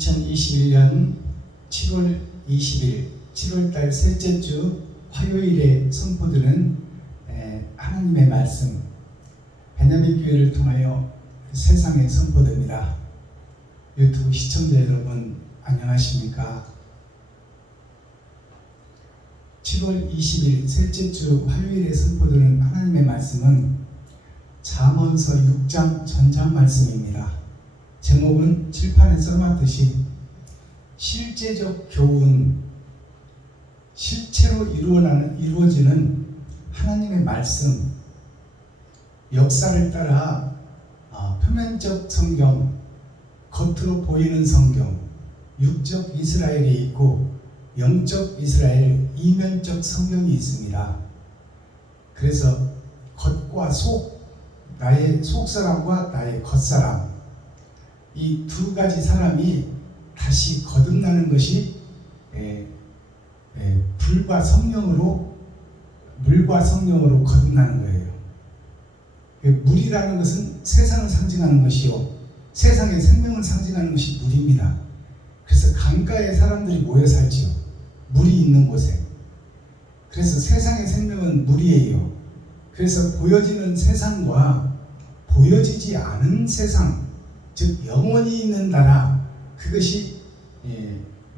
2021년 7월 20일 7월달 셋째 주 화요일에 선포되는 하나님의 말씀 베냐민 교회를 통하여 세상에 선포됩니다. 유튜브 시청자 여러분 안녕하십니까? 7월 20일 셋째 주 화요일에 선포되는 하나님의 말씀은 잠언서 6장 전장 말씀입니다. 제목은 칠판에 써놨듯이 실제적 교훈, 실체로 이루어지는 하나님의 말씀, 역사를 따라 표면적 성경, 겉으로 보이는 성경, 육적 이스라엘이 있고 영적 이스라엘, 이면적 성경이 있습니다. 그래서 겉과 속, 나의 속사람과 나의 겉사람, 이 두 가지 사람이 다시 거듭나는 것이 물과 성령으로 거듭나는 거예요. 물이라는 것은 세상을 상징하는 것이요, 세상의 생명을 상징하는 것이 물입니다. 그래서 강가에 사람들이 모여 살지요, 물이 있는 곳에. 그래서 세상의 생명은 물이에요. 그래서 보여지는 세상과 보여지지 않은 세상, 즉 영원히 있는 나라, 그것이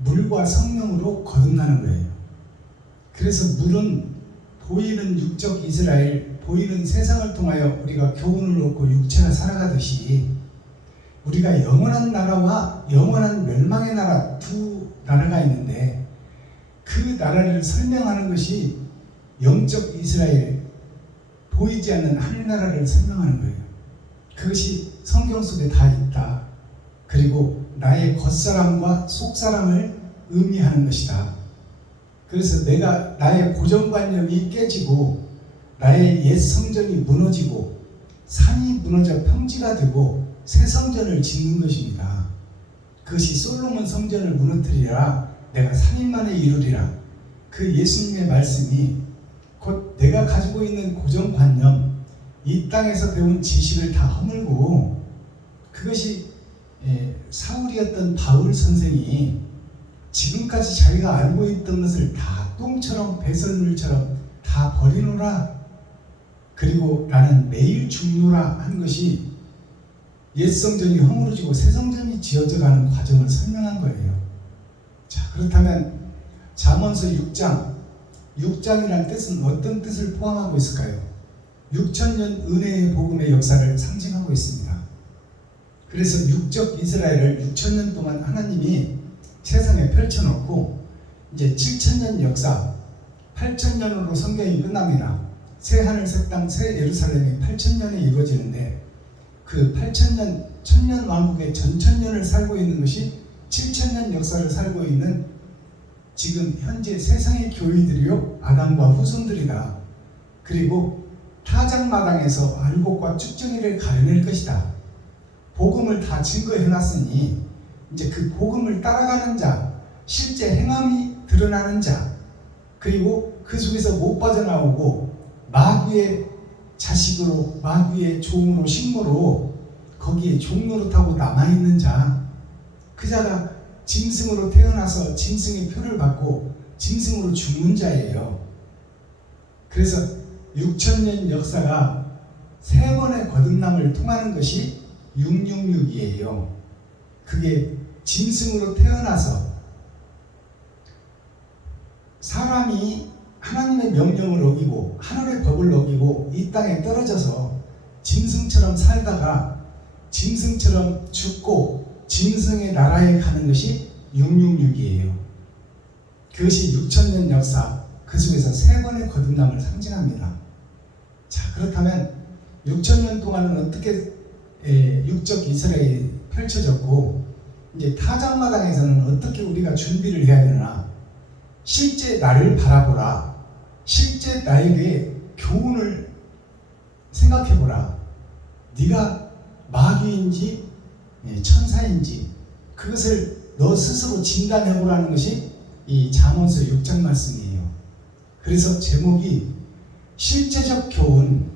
물과 성령으로 거듭나는 거예요. 그래서 물은 보이는 육적 이스라엘, 보이는 세상을 통하여 우리가 교훈을 얻고 육체가 살아가듯이 우리가 영원한 나라와 영원한 멸망의 나라, 두 나라가 있는데 그 나라를 설명하는 것이 영적 이스라엘, 보이지 않는 하늘나라를 설명하는 거예요. 그것이 성경 속에 다 있다. 그리고 나의 겉사람과 속사람을 의미하는 것이다. 그래서 나의 고정관념이 깨지고 나의 옛 성전이 무너지고 산이 무너져 평지가 되고 새 성전을 짓는 것입니다. 그것이 솔로몬 성전을 무너뜨리라 내가 3일 만에 이루리라. 그 예수님의 말씀이 곧 내가 가지고 있는 고정관념, 이 땅에서 배운 지식을 다 허물고, 그것이 사울이었던 바울 선생이 지금까지 자기가 알고 있던 것을 다 똥처럼 배설물처럼 다 버리노라, 그리고 나는 매일 죽노라 한 것이 옛 성전이 허물어지고 새 성전이 지어져 가는 과정을 설명한 거예요. 자, 그렇다면 잠언서 6장이라는 뜻은 어떤 뜻을 포함하고 있을까요? 6,000년 은혜의 복음의 역사를 상징하고 있습니다. 그래서 육적 이스라엘을 6,000년 동안 하나님이 세상에 펼쳐놓고 이제 7,000년 역사, 8,000년으로 성경이 끝납니다. 새 하늘 새 땅 새 예루살렘이 8,000년에 이루어지는데 그 8,000년, 1,000년 왕국의 전천년을 살고 있는 것이 7,000년 역사를 살고 있는 지금 현재 세상의 교회들이요, 아담과 후손들이다. 그리고 타작마당에서 알곡과 쭉정이를 가려낼 것이다. 복음을 다 증거해놨으니 이제 그 복음을 따라가는 자, 실제 행함이 드러나는 자, 그리고 그 속에서 못 빠져나오고 마귀의 자식으로, 마귀의 종으로, 식모로 거기에 종노릇하고 남아있는 자, 그 자가 짐승으로 태어나서 짐승의 표를 받고 짐승으로 죽는 자예요. 그래서 6,000년 역사가 세 번의 거듭남을 통하는 것이 666이에요. 그게 짐승으로 태어나서 사람이 하나님의 명령을 어기고 하늘의 법을 어기고 이 땅에 떨어져서 짐승처럼 살다가 짐승처럼 죽고 짐승의 나라에 가는 것이 666이에요. 그것이 6,000년 역사, 그 속에서 세 번의 거듭남을 상징합니다. 자, 그렇다면 6,000년 동안은 어떻게 육적 이스라엘이 펼쳐졌고 이제 타작마당에서는 어떻게 우리가 준비를 해야 되나? 실제 나를 바라보라. 실제 나에게 교훈을 생각해보라. 네가 마귀인지 천사인지 그것을 너 스스로 진단해보라는 것이 이 잠언서 6장 말씀이에요. 그래서 제목이 실제적 교훈,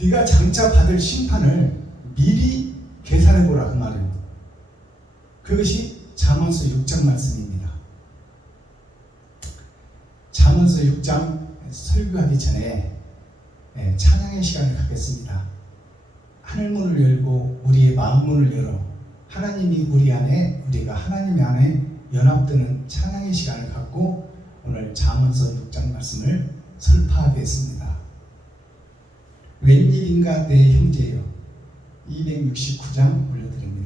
네가 장차 받을 심판을 미리 계산해보라 그 말이에요. 그것이 잠언서 6장 말씀입니다. 잠언서 6장 설교하기 전에 찬양의 시간을 갖겠습니다. 하늘문을 열고 우리의 마음문을 열어 하나님이 우리 안에, 우리가 하나님 안에 연합되는 찬양의 시간을 갖고 오늘 잠언서 6장 말씀을 설파하겠습니다. 웬일인가 내 형제여, 269장 올려드립니다.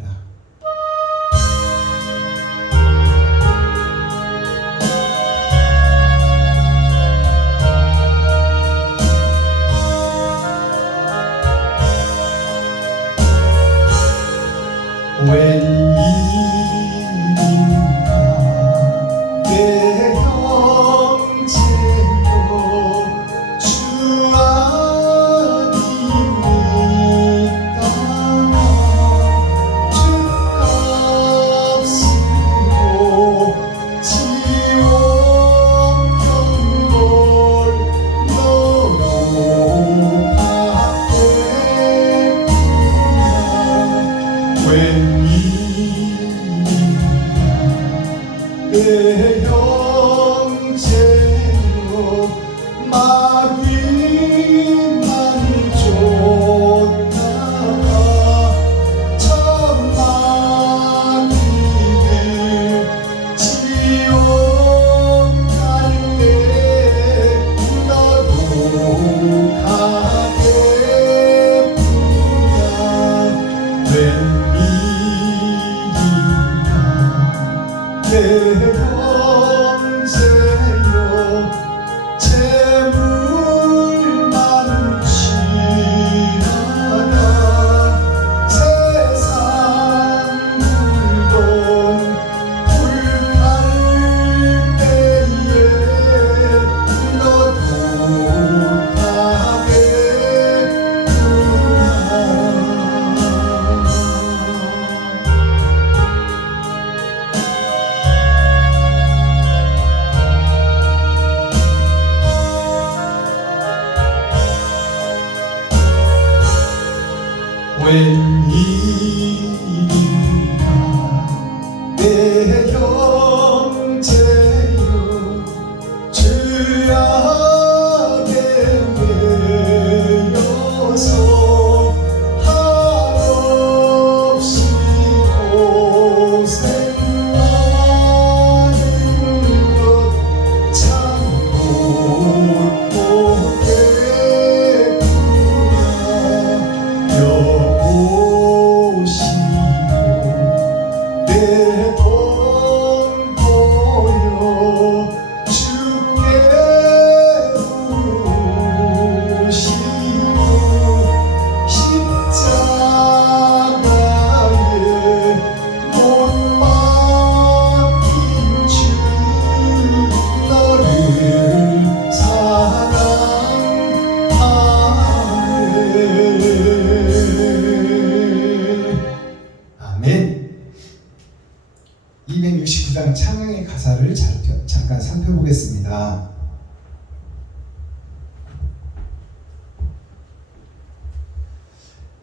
웬일인가 내 형제여, 주 안이 믿다가 주값으로 지옥 경골 너로 받겠구나. 내 형제여, 마귀만 쫓다가 천마귀들 지옥 갈 때 너도 가겠구나. 내 형제여, 재물만 취하다 세상 물건 불탈 때에 너도 웬일인가 내 형제여, 주 안에 매여서 한없이 고생하는 것 참 못 보겠구나. 여보시오, 내 돈 보여 주께 부르시오. 십자가에 못 박힌 주 너를 사랑하네. 아멘. 269장 찬양의 가사를 잠깐 살펴보겠습니다.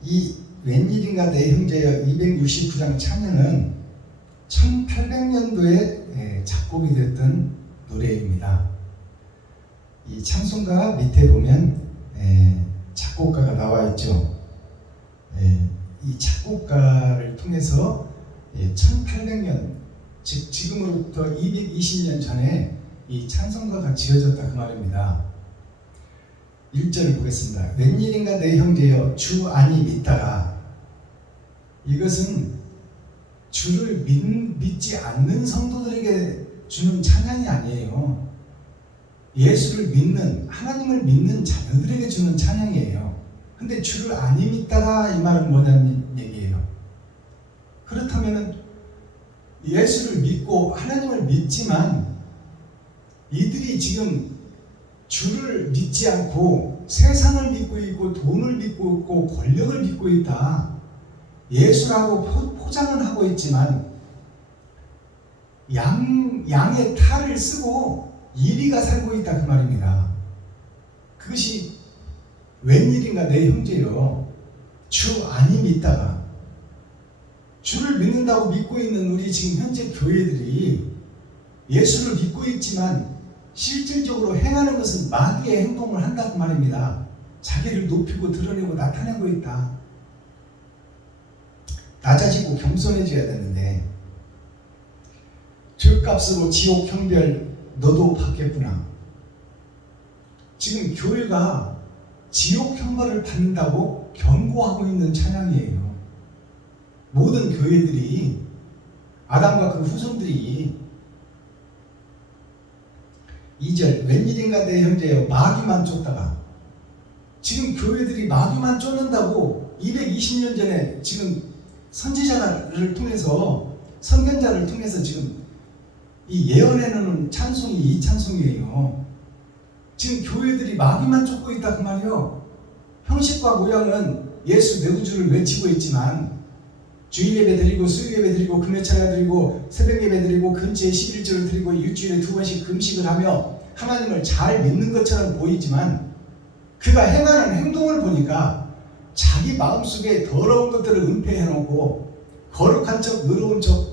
이 웬일인가 내 형제여 269장 찬양은 1800년도에 작곡이 됐던 노래입니다. 이 찬송가 밑에 보면 작곡가가 나와 있죠. 이 작곡가를 통해서 1800년, 즉 지금으로부터 220년 전에 이 찬송가가 지어졌다 그 말입니다. 1절을 보겠습니다. 웬일인가 내 형제여, 주 안이 믿다가. 이것은 주를 믿지 않는 성도들에게 주는 찬양이 아니에요. 예수를 믿는, 하나님을 믿는 자녀들에게 주는 찬양이에요. 근데 주를 안 믿다가 이 말은 뭐냐는 얘기예요. 그렇다면 예수를 믿고 하나님을 믿지만 이들이 지금 주를 믿지 않고 세상을 믿고 있고 돈을 믿고 있고 권력을 믿고 있다. 예수라고 포장은 하고 있지만 양의 탈을 쓰고 이리가 살고 있다 그 말입니다. 그것이 웬일인가 내 형제여, 주 안이 믿다가 주를 믿는다고 믿고 있는 우리 지금 현재 교회들이 예수를 믿고 있지만 실질적으로 행하는 것은 마귀의 행동을 한다고 말입니다. 자기를 높이고 드러내고 나타내고 있다. 낮아지고 겸손해져야 되는데 죄값으로 지옥 형벌 너도 받겠구나. 지금 교회가 지옥 형벌을 받는다고 경고하고 있는 찬양이에요. 모든 교회들이, 아담과 그 후손들이 2절 웬일인가 내 형제여 마귀만 쫓다가, 지금 교회들이 마귀만 쫓는다고 220년 전에 지금 선지자를 통해서, 선견자를 통해서 지금 이 예언해놓은 찬송이 이 찬송이에요. 지금 교회들이 마귀만 쫓고 있다 그 말이요. 형식과 모양은 예수 내 구주를 외치고 있지만 주일 예배 드리고 수요 예배 드리고 금요 찬양 드리고 새벽 예배 드리고 근처에 11조를 드리고 일주일에 2번씩 금식을 하며 하나님을 잘 믿는 것처럼 보이지만 그가 행하는 행동을 보니까 자기 마음속에 더러운 것들을 은폐해놓고 거룩한 척 의로운 척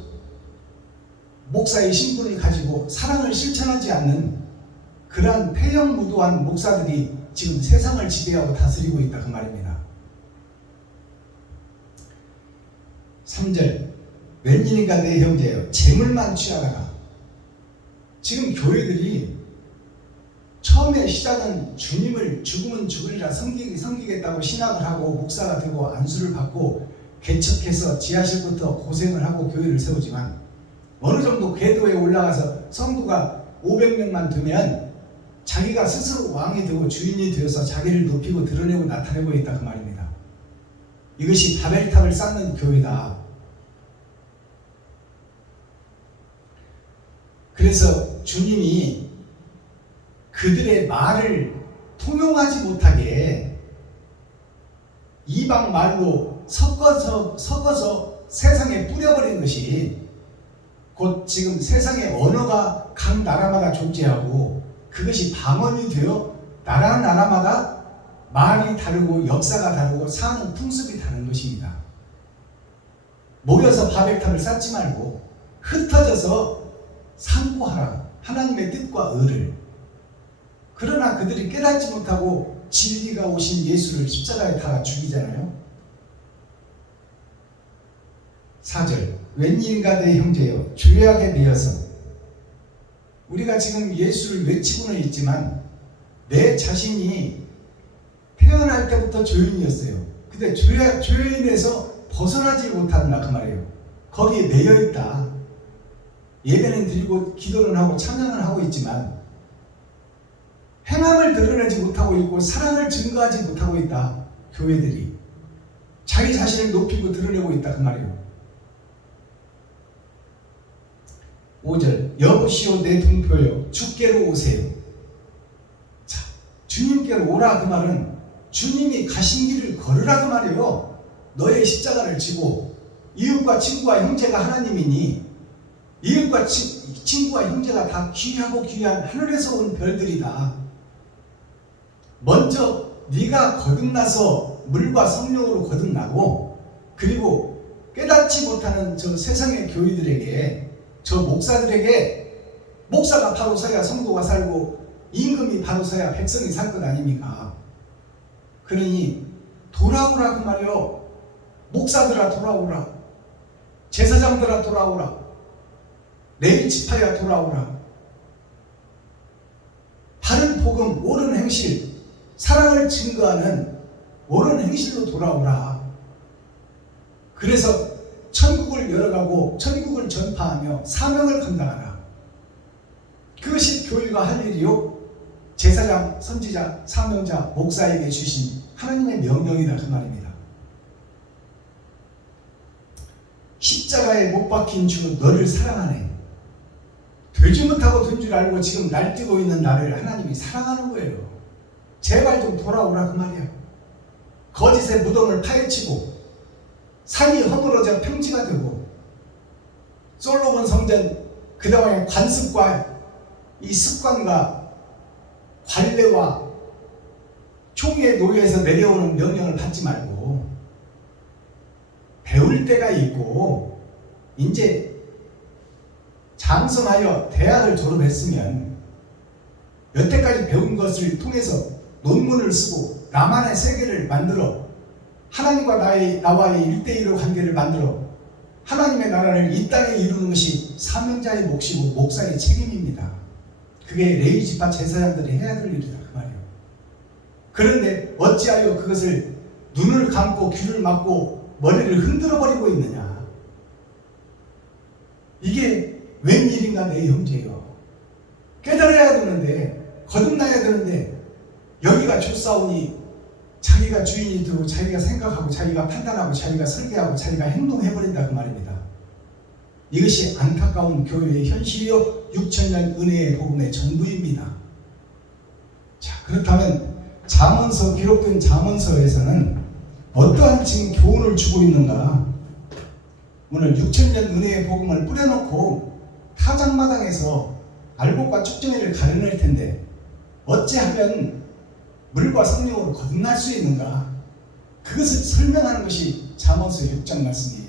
목사의 신분을 가지고 사랑을 실천하지 않는 그러한 폐영무도한 목사들이 지금 세상을 지배하고 다스리고 있다 그 말입니다. 3절 웬일인가 내 형제여 재물만 취하다가, 지금 교회들이 처음에 시작은 주님을 죽으면 죽으리라 섬기겠다고 신학을 하고 목사가 되고 안수를 받고 개척해서 지하실부터 고생을 하고 교회를 세우지만 어느 정도 궤도에 올라가서 성도가 500명만 되면 자기가 스스로 왕이 되고 주인이 되어서 자기를 높이고 드러내고 나타내고 있다 그 말입니다. 이것이 바벨탑을 쌓는 교회다. 그래서 주님이 그들의 말을 통용하지 못하게 이방 말로 섞어서 세상에 뿌려버린 것이 곧 지금 세상의 언어가 각 나라마다 존재하고 그것이 방언이 되어 나라마다 말이 다르고 역사가 다르고 사는 풍습이 다른 것입니다. 모여서 바벨탑을 쌓지 말고 흩어져서 상고하라. 하나님의 뜻과 의를. 그러나 그들이 깨닫지 못하고 진리가 오신 예수를 십자가에 달아 죽이잖아요. 4절 웬일인가 내 형제여 죄악에 매여서, 우리가 지금 예수를 외치고는 있지만 내 자신이 태어날 때부터 죄인이었어요. 근데 죄인에서 벗어나지 못한다 그 말이에요. 거기에 매여있다. 예배는 드리고 기도는 하고 찬양을 하고 있지만 행함을 드러내지 못하고 있고 사랑을 증거하지 못하고 있다. 교회들이 자기 자신을 높이고 드러내고 있다 그 말이에요. 5절 여보시오 내 동표여 주께로 오세요. 자, 주님께로 오라 그 말은 주님이 가신 길을 걸으라 그 말이에요. 너의 십자가를 지고 이웃과 친구와 형제가 하나님이니 이웃과 친구와 형제가 다 귀하고 귀한 하늘에서 온 별들이다. 먼저 네가 거듭나서 물과 성령으로 거듭나고 그리고 깨닫지 못하는 저 세상의 교회들에게, 저 목사들에게, 목사가 바로 서야 성도가 살고 임금이 바로 서야 백성이 살 것 아닙니까? 그러니 돌아오라 그 말이요. 목사들아 돌아오라. 제사장들아 돌아오라. 레위 지파야 돌아오라. 바른 복음, 옳은 행실, 사랑을 증거하는 옳은 행실로 돌아오라. 그래서 천국을 열어가고 천국을 전파하며 사명을 감당하라. 그것이 교회가 할 일이요. 제사장, 선지자, 사명자, 목사에게 주신 하나님의 명령이다 그 말입니다. 십자가에 못 박힌 주 너를 사랑하네. 되지 못하고 된 줄 알고 지금 날뛰고 있는 나를 하나님이 사랑하는 거예요. 제발 좀 돌아오라 그 말이야. 거짓의 무덤을 파헤치고 산이 허물어져 평지가 되고 솔로몬 성전 그동안의 관습과 이 습관과 관례와 총의 노예에서 내려오는 명령을 받지 말고 배울 때가 있고 이제 장성하여 대학을 졸업했으면 여태까지 배운 것을 통해서 논문을 쓰고 나만의 세계를 만들어 하나님과 나와의 1대1의 관계를 만들어 하나님의 나라를 이 땅에 이루는 것이 사명자의 몫이고 목사의 책임입니다. 그게 레위 지파 제사장들이 해야 될 일이다 그 말이에요. 그런데 어찌하여 그것을 눈을 감고 귀를 막고 머리를 흔들어 버리고 있느냐. 이게 웬일인가 내 형제요. 깨달아야 되는데 거듭나야 되는데 여기가 좋사오니 자기가 주인이 되고 자기가 생각하고 자기가 판단하고 자기가 설계하고 자기가 행동해버린다 그 말입니다. 이것이 안타까운 교회의 현실이요 6천년 은혜의 복음의 전부입니다. 자, 그렇다면 잠언서, 기록된 잠언서에서는 어떠한 지금 교훈을 주고 있는가? 오늘 6천년 은혜의 복음을 뿌려놓고 타작마당에서 알곡과 쭉정이를 가려낼 텐데 어찌하면 물과 성령으로 거듭날 수 있는가? 그것을 설명하는 것이 잠언서 6장 말씀이에요.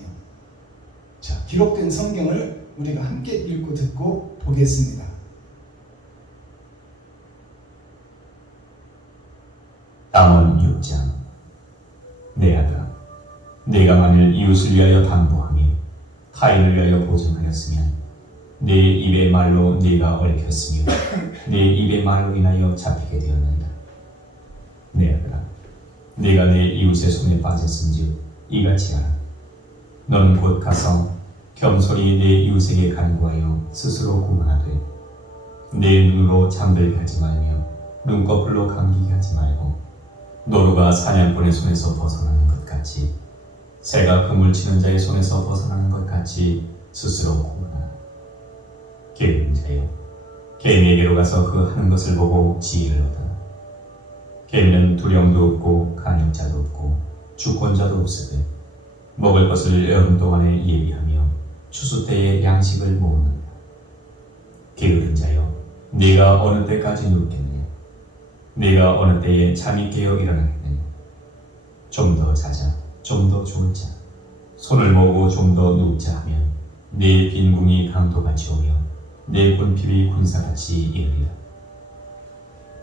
자, 기록된 성경을 우리가 함께 읽고 듣고 보겠습니다. 잠언 6장. 내 아들아, 네가 만일 이웃을 위하여 담보하며 타인을 위하여 보증하였으면 내 입의 말로 네가 얽혔으며 내 입의 말로 인하여 잡히게 되었는다. 내 아들아, 네가 내 이웃의 손에 빠졌은즉 이같이 하라. 너는 곧 가서 겸손히 내 이웃에게 간구하여 스스로 구원하되 내 눈으로 잠들게 하지 말며 눈꺼풀로 감기게 하지 말고 노루가 사냥꾼의 손에서 벗어나는 것 같이 새가 그물 치는 자의 손에서 벗어나는 것 같이 스스로 구원하라. 게으른 자여, 개미에게로 가서 그 하는 것을 보고 지혜를 얻어라. 개미는 두령도 없고 간역자도 없고 주권자도 없으되 먹을 것을 여름 동안에 예비하며 추수 때에 양식을 모으는다. 게으른 자여, 네가 어느 때까지 눕겠느냐? 네가 어느 때에 잠이 깨어 일어나겠느냐? 좀 더 자자, 좀 더 졸자, 손을 모으고 좀 더 눕자 하면 네 빈궁이 강도같이 오며 내 군핍이 군사같이 이르리라.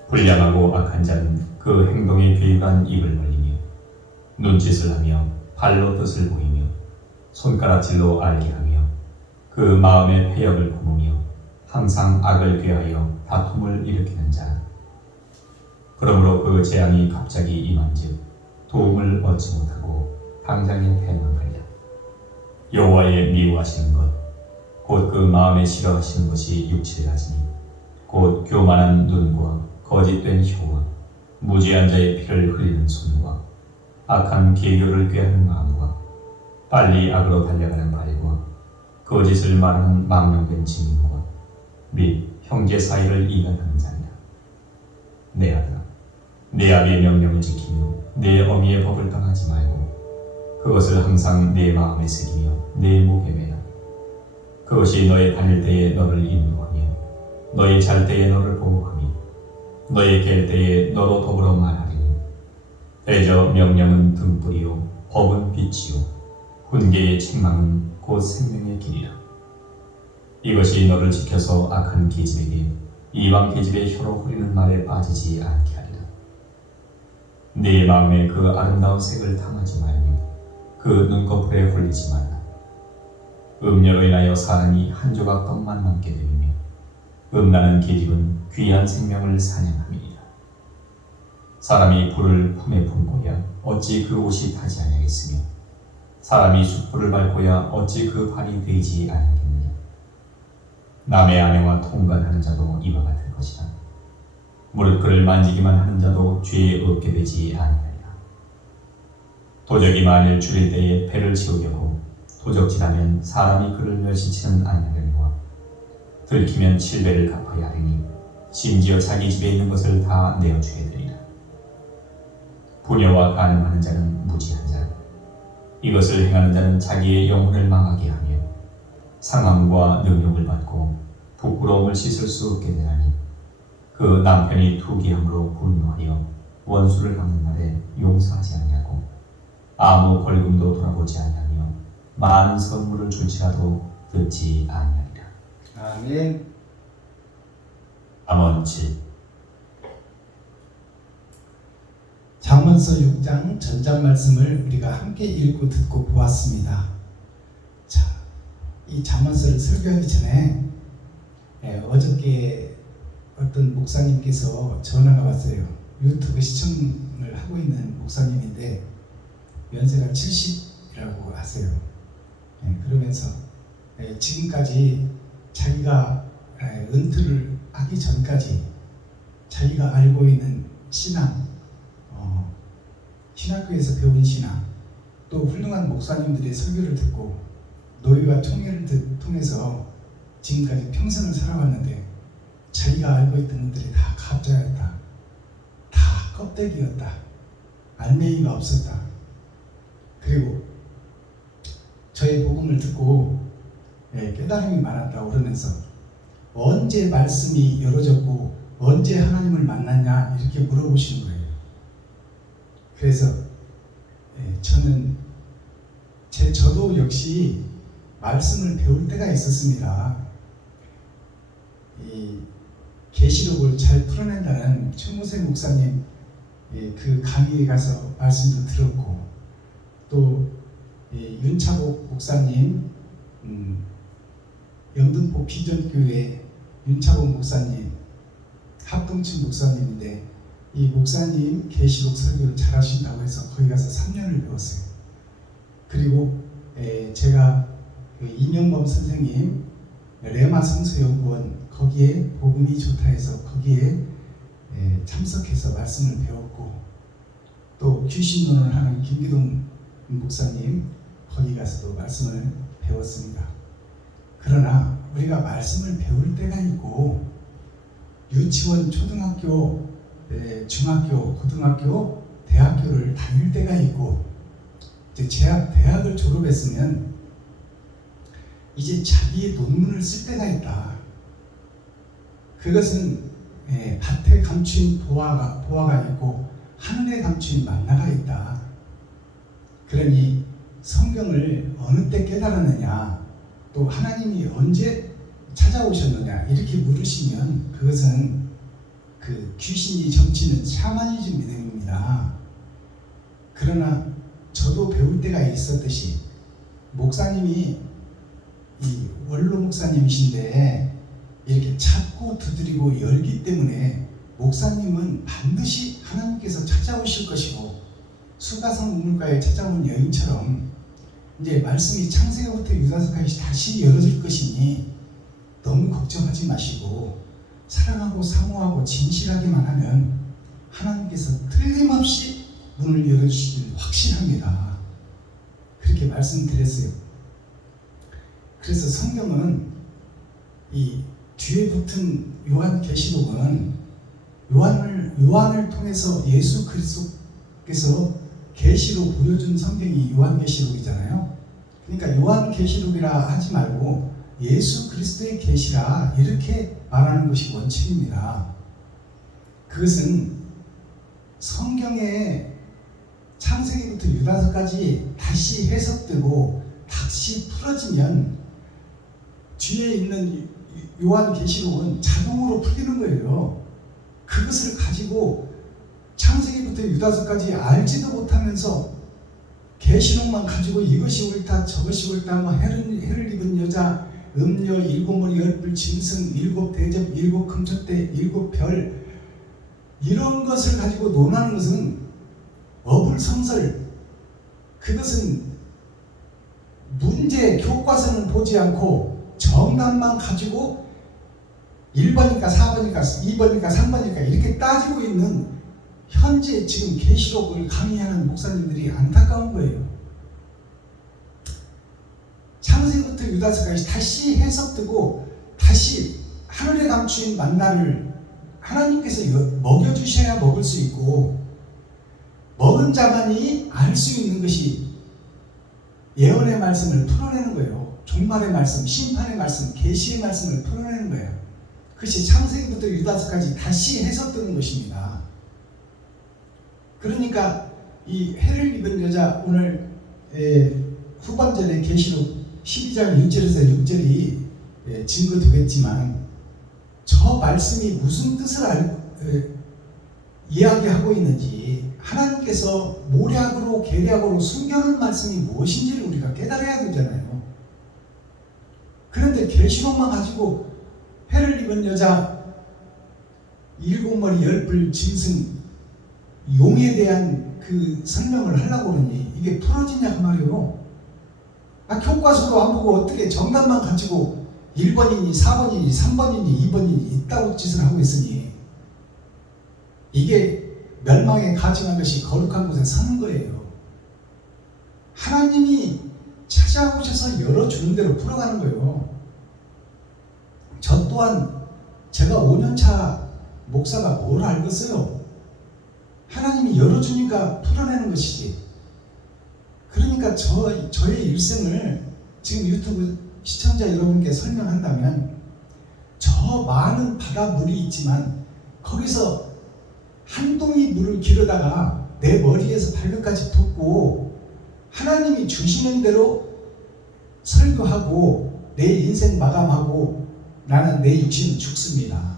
불량하고 악한 자는 그 행동에 괴유한 입을 벌리며 눈짓을 하며 발로 뜻을 보이며 손가락질로 알게 하며 그 마음의 패역을 품으며 항상 악을 꾀하여 다툼을 일으키는 자. 그러므로 그 재앙이 갑자기 임한즉 도움을 얻지 못하고 당장에 패망하리라. 여호와의 미워하시는 것, 곧 그 마음에 싫어하시는 것이 육체를 가지니 곧 교만한 눈과 거짓된 혀와 무지한 자의 피를 흘리는 손과 악한 계교를 꾀하는 마음과 빨리 악으로 달려가는 발과 거짓을 말하는 망령된 증인과 및 형제 사이를 이간하는 자니라. 내 아들아, 내 아비의 명령을 지키며 내 어미의 법을 떠나지 말고 그것을 항상 내 마음에 새기며 내 목에 매라. 그것이 너의 다닐 때에 너를 인도하며 너의 잘 때에 너를 보호하며 너의 갤 때에 너로 더불어 말하리니 대저 명령은 등불이요 법은 빛이요 훈계의 책망은 곧 생명의 길이라. 이것이 너를 지켜서 악한 계집에게 이방 계집의 혀로 후리는 말에 빠지지 않게 하리라. 네 마음에 그 아름다운 색을 탐하지 말며 그 눈꺼풀에 홀리지 말라. 음료로 인하여 사람이 한 조각 떡만 남게 되며 음란한 계집은 귀한 생명을 사냥함이니라. 사람이 불을 품에 품고야 어찌 그 옷이 타지 아니하겠으며 사람이 숯불을 밟고야 어찌 그 발이 되지 아니하겠느냐. 남의 아내와 통관하는 자도 이와 같을 것이라. 무릇 그를 만지기만 하는 자도 죄에 얻게 되지 아니하리라. 도적이 만일 줄일 때에 배를 채우려고 도적질하면 사람이 그를 멸시치는 아니하려니와 들키면 7배를 갚아야 하리니 심지어 자기 집에 있는 것을 다 내어주게 되리라. 부녀와 간음하는 자는 무지한 자, 이것을 행하는 자는 자기의 영혼을 망하게 하며 상함과 능욕을 받고 부끄러움을 씻을 수 없게 되나니 그 남편이 투기함으로 분노하여 원수를 갚는 날에 용서하지 아니하고 아무 벌금도 돌아보지 아니하며 많은 선물을 줄지라도 듣지 아니하리라. 아멘. 잠언7. 잠언서 6장 전장 말씀을 우리가 함께 읽고 듣고 보았습니다. 자, 이 잠언서를 설교하기 전에 어저께 어떤 목사님께서 전화가 왔어요. 유튜브 시청을 하고 있는 목사님인데 연세가 70이라고 하세요. 그러면서 지금까지 자기가 은퇴를 하기 전까지 자기가 알고 있는 신앙, 신학교에서 배운 신앙, 또 훌륭한 목사님들의 설교를 듣고 노예와 총회를 통해서 지금까지 평생을 살아왔는데 자기가 알고 있던 것들이 다 가짜였다, 다 껍데기였다, 알맹이가 없었다. 그리고 저의 복음을 듣고 깨달음이 많았다고 그러면서 언제 말씀이 열어졌고 언제 하나님을 만났냐 이렇게 물어보시는 거예요. 그래서 저는 저도 역시 말씀을 배울 때가 있었습니다. 이 계시록을 잘 풀어낸다는 최무세 목사님 그 강의에 가서 말씀도 들었고, 또 윤차복 목사님, 영등포 비전교회 윤차복 목사님, 합동층 목사님인데 이 목사님 계시록 설교를 잘 하신다고 해서 거기 가서 3년을 배웠어요. 그리고 제가 이명범 선생님 레마 성서연구원 거기에 복음이 좋다 해서 거기에 참석해서 말씀을 배웠고, 또 귀신론을 하는 김기동 목사님 거기 가서도 말씀을 배웠습니다. 그러나 우리가 말씀을 배울 때가 있고 유치원, 초등학교, 중학교, 고등학교, 대학교를 다닐 때가 있고, 이제 대학을 졸업했으면 이제 자기의 논문을 쓸 때가 있다. 그것은 밭에 감추인 보화가 있고 하늘에 감추인 만나가 있다. 그러니 성경을 어느 때 깨달았느냐, 또 하나님이 언제 찾아오셨느냐 이렇게 물으시면 그것은 그 귀신이 점치는 샤머니즘 믿음입니다. 그러나 저도 배울 때가 있었듯이 목사님이 이 원로 목사님이신데 이렇게 찾고 두드리고 열기 때문에 목사님은 반드시 하나님께서 찾아오실 것이고, 수가성 우물가에 찾아온 여인처럼 이제 말씀이 창세기부터 유다서까지 다시 열어질 것이니 너무 걱정하지 마시고 사랑하고 사모하고 진실하기만 하면 하나님께서 틀림없이 문을 열어주시길 확신합니다. 그렇게 말씀드렸어요. 그래서 성경은 이 뒤에 붙은 요한계시록은 요한을 통해서 예수 그리스도께서 계시로 보여준 성경이 요한계시록이잖아요. 그러니까 요한계시록이라 하지 말고 예수 그리스도의 계시라 이렇게 말하는 것이 원칙입니다. 그것은 성경의 창세기부터 유다서까지 다시 해석되고 다시 풀어지면 뒤에 있는 요한계시록은 자동으로 풀리는 거예요. 그것을 가지고 창세기부터 유다서까지 알지도 못하면서 계시록만 가지고 이것이 옳다 저것이 옳다, 뭐 해를 입은 여자, 음녀, 일곱 머리 열불 짐승, 일곱 대접, 일곱 금촛대, 일곱 별, 이런 것을 가지고 논하는 것은 어불성설, 그것은 문제 교과서는 보지 않고 정답만 가지고 1번이니까 4번이니까 2번이니까 3번이니까 이렇게 따지고 있는 현재 지금 계시록을 강의하는 목사님들이 안타까운 거예요. 창세기부터 유다서까지 다시 해석되고 다시 하늘에 감추인 만나를 하나님께서 먹여주셔야 먹을 수 있고, 먹은 자만이 알 수 있는 것이 예언의 말씀을 풀어내는 거예요. 종말의 말씀, 심판의 말씀, 계시의 말씀을 풀어내는 거예요. 그것이 창세기부터 유다서까지 다시 해석되는 것입니다. 그러니까 이 해를 입은 여자, 오늘 후반전에 계시록 12장 1절에서 6절이 증거되겠지만 저 말씀이 무슨 뜻을 이야기하고 있는지 하나님께서 모략으로 계략으로 숨겨놓은 말씀이 무엇인지를 우리가 깨달아야 되잖아요. 그런데 계시록만 가지고 해를 입은 여자, 일곱 머리 열불 짐승 용에 대한 그 설명을 하려고 그러니 이게 풀어지냐 그 말이에요. 교과서도 안 보고 어떻게 정답만 가지고 1번이니 4번이니 3번이니 2번이니 있다고 짓을 하고 있으니 이게 멸망에 가증한 것이 거룩한 곳에 서는 거예요. 하나님이 찾아오셔서 열어주는 대로 풀어가는 거예요. 저 또한 제가 5년차 목사가 뭘 알겠어요. 하나님이 열어주니까 풀어내는 것이지. 그러니까 저의 일생을 지금 유튜브 시청자 여러분께 설명한다면 저 많은 바다 물이 있지만 거기서 한 동이 물을 기르다가 내 머리에서 발끝까지 붓고 하나님이 주시는 대로 설교하고 내 인생 마감하고 나는 내 육신은 죽습니다.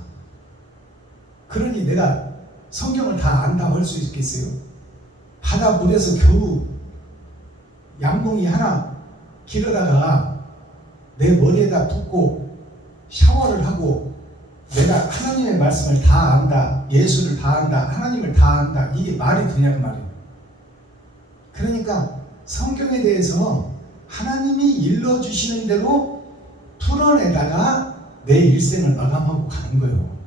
그러니 내가 성경을 다 안다고 할 수 있겠어요? 바다 물에서 겨우 양봉이 하나 기르다가 내 머리에다 붓고 샤워를 하고 내가 하나님의 말씀을 다 안다, 예수를 다 안다, 하나님을 다 안다, 이게 말이 되냐 그 말이에요. 그러니까 성경에 대해서 하나님이 일러주시는 대로 풀어내다가 내 일생을 마감하고 가는 거예요.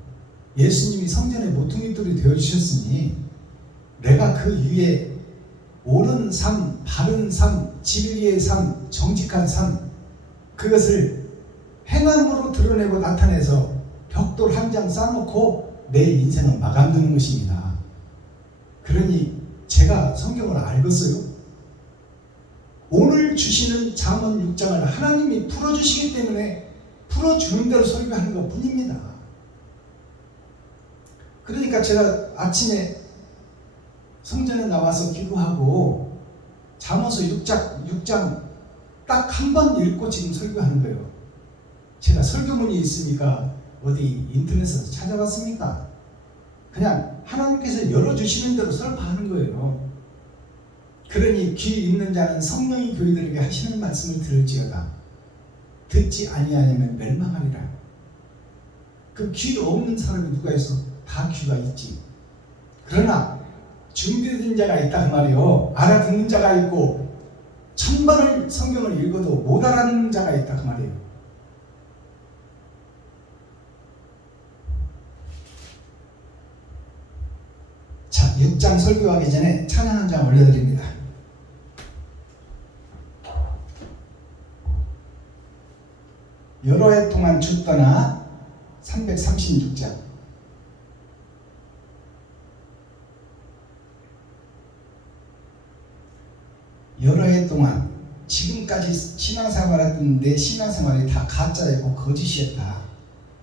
예수님이 성전의 모퉁이돌이 되어주셨으니 내가 그 위에 옳은 삶, 바른 삶, 진리의 삶, 정직한 삶, 그것을 행함으로 드러내고 나타내서 벽돌 한 장 쌓아놓고 내 인생은 마감되는 것입니다. 그러니 제가 성경을 알겠어요. 오늘 주시는 잠언 6장을 하나님이 풀어주시기 때문에 풀어주는 대로 설교하는 것 뿐입니다. 그러니까 제가 아침에 성전에 나와서 기도하고 잠언서 6장 딱 한 번 읽고 지금 설교하는 거예요. 제가 설교문이 있으니까 어디 인터넷에서 찾아봤습니까? 그냥 하나님께서 열어주시는 대로 설파하는 거예요. 그러니 귀 있는 자는 성령이 교회들에게 하시는 말씀을 들을지어다. 듣지 아니하냐면 멸망하리라. 그 귀 없는 사람이 누가 있어? 다 귀가 있지. 그러나 준비된 자가 있다 그 말이요. 알아듣는 자가 있고 1000번을 성경을 읽어도 못 알아듣는 자가 있다 그 말이에요. 자, 6장 설교하기 전에 찬양 한 장 올려드립니다. 여러 해 동안 주 떠나 336장. 여러 해 동안 지금까지 신앙생활했던 내 신앙생활이 다 가짜이고 거짓이었다.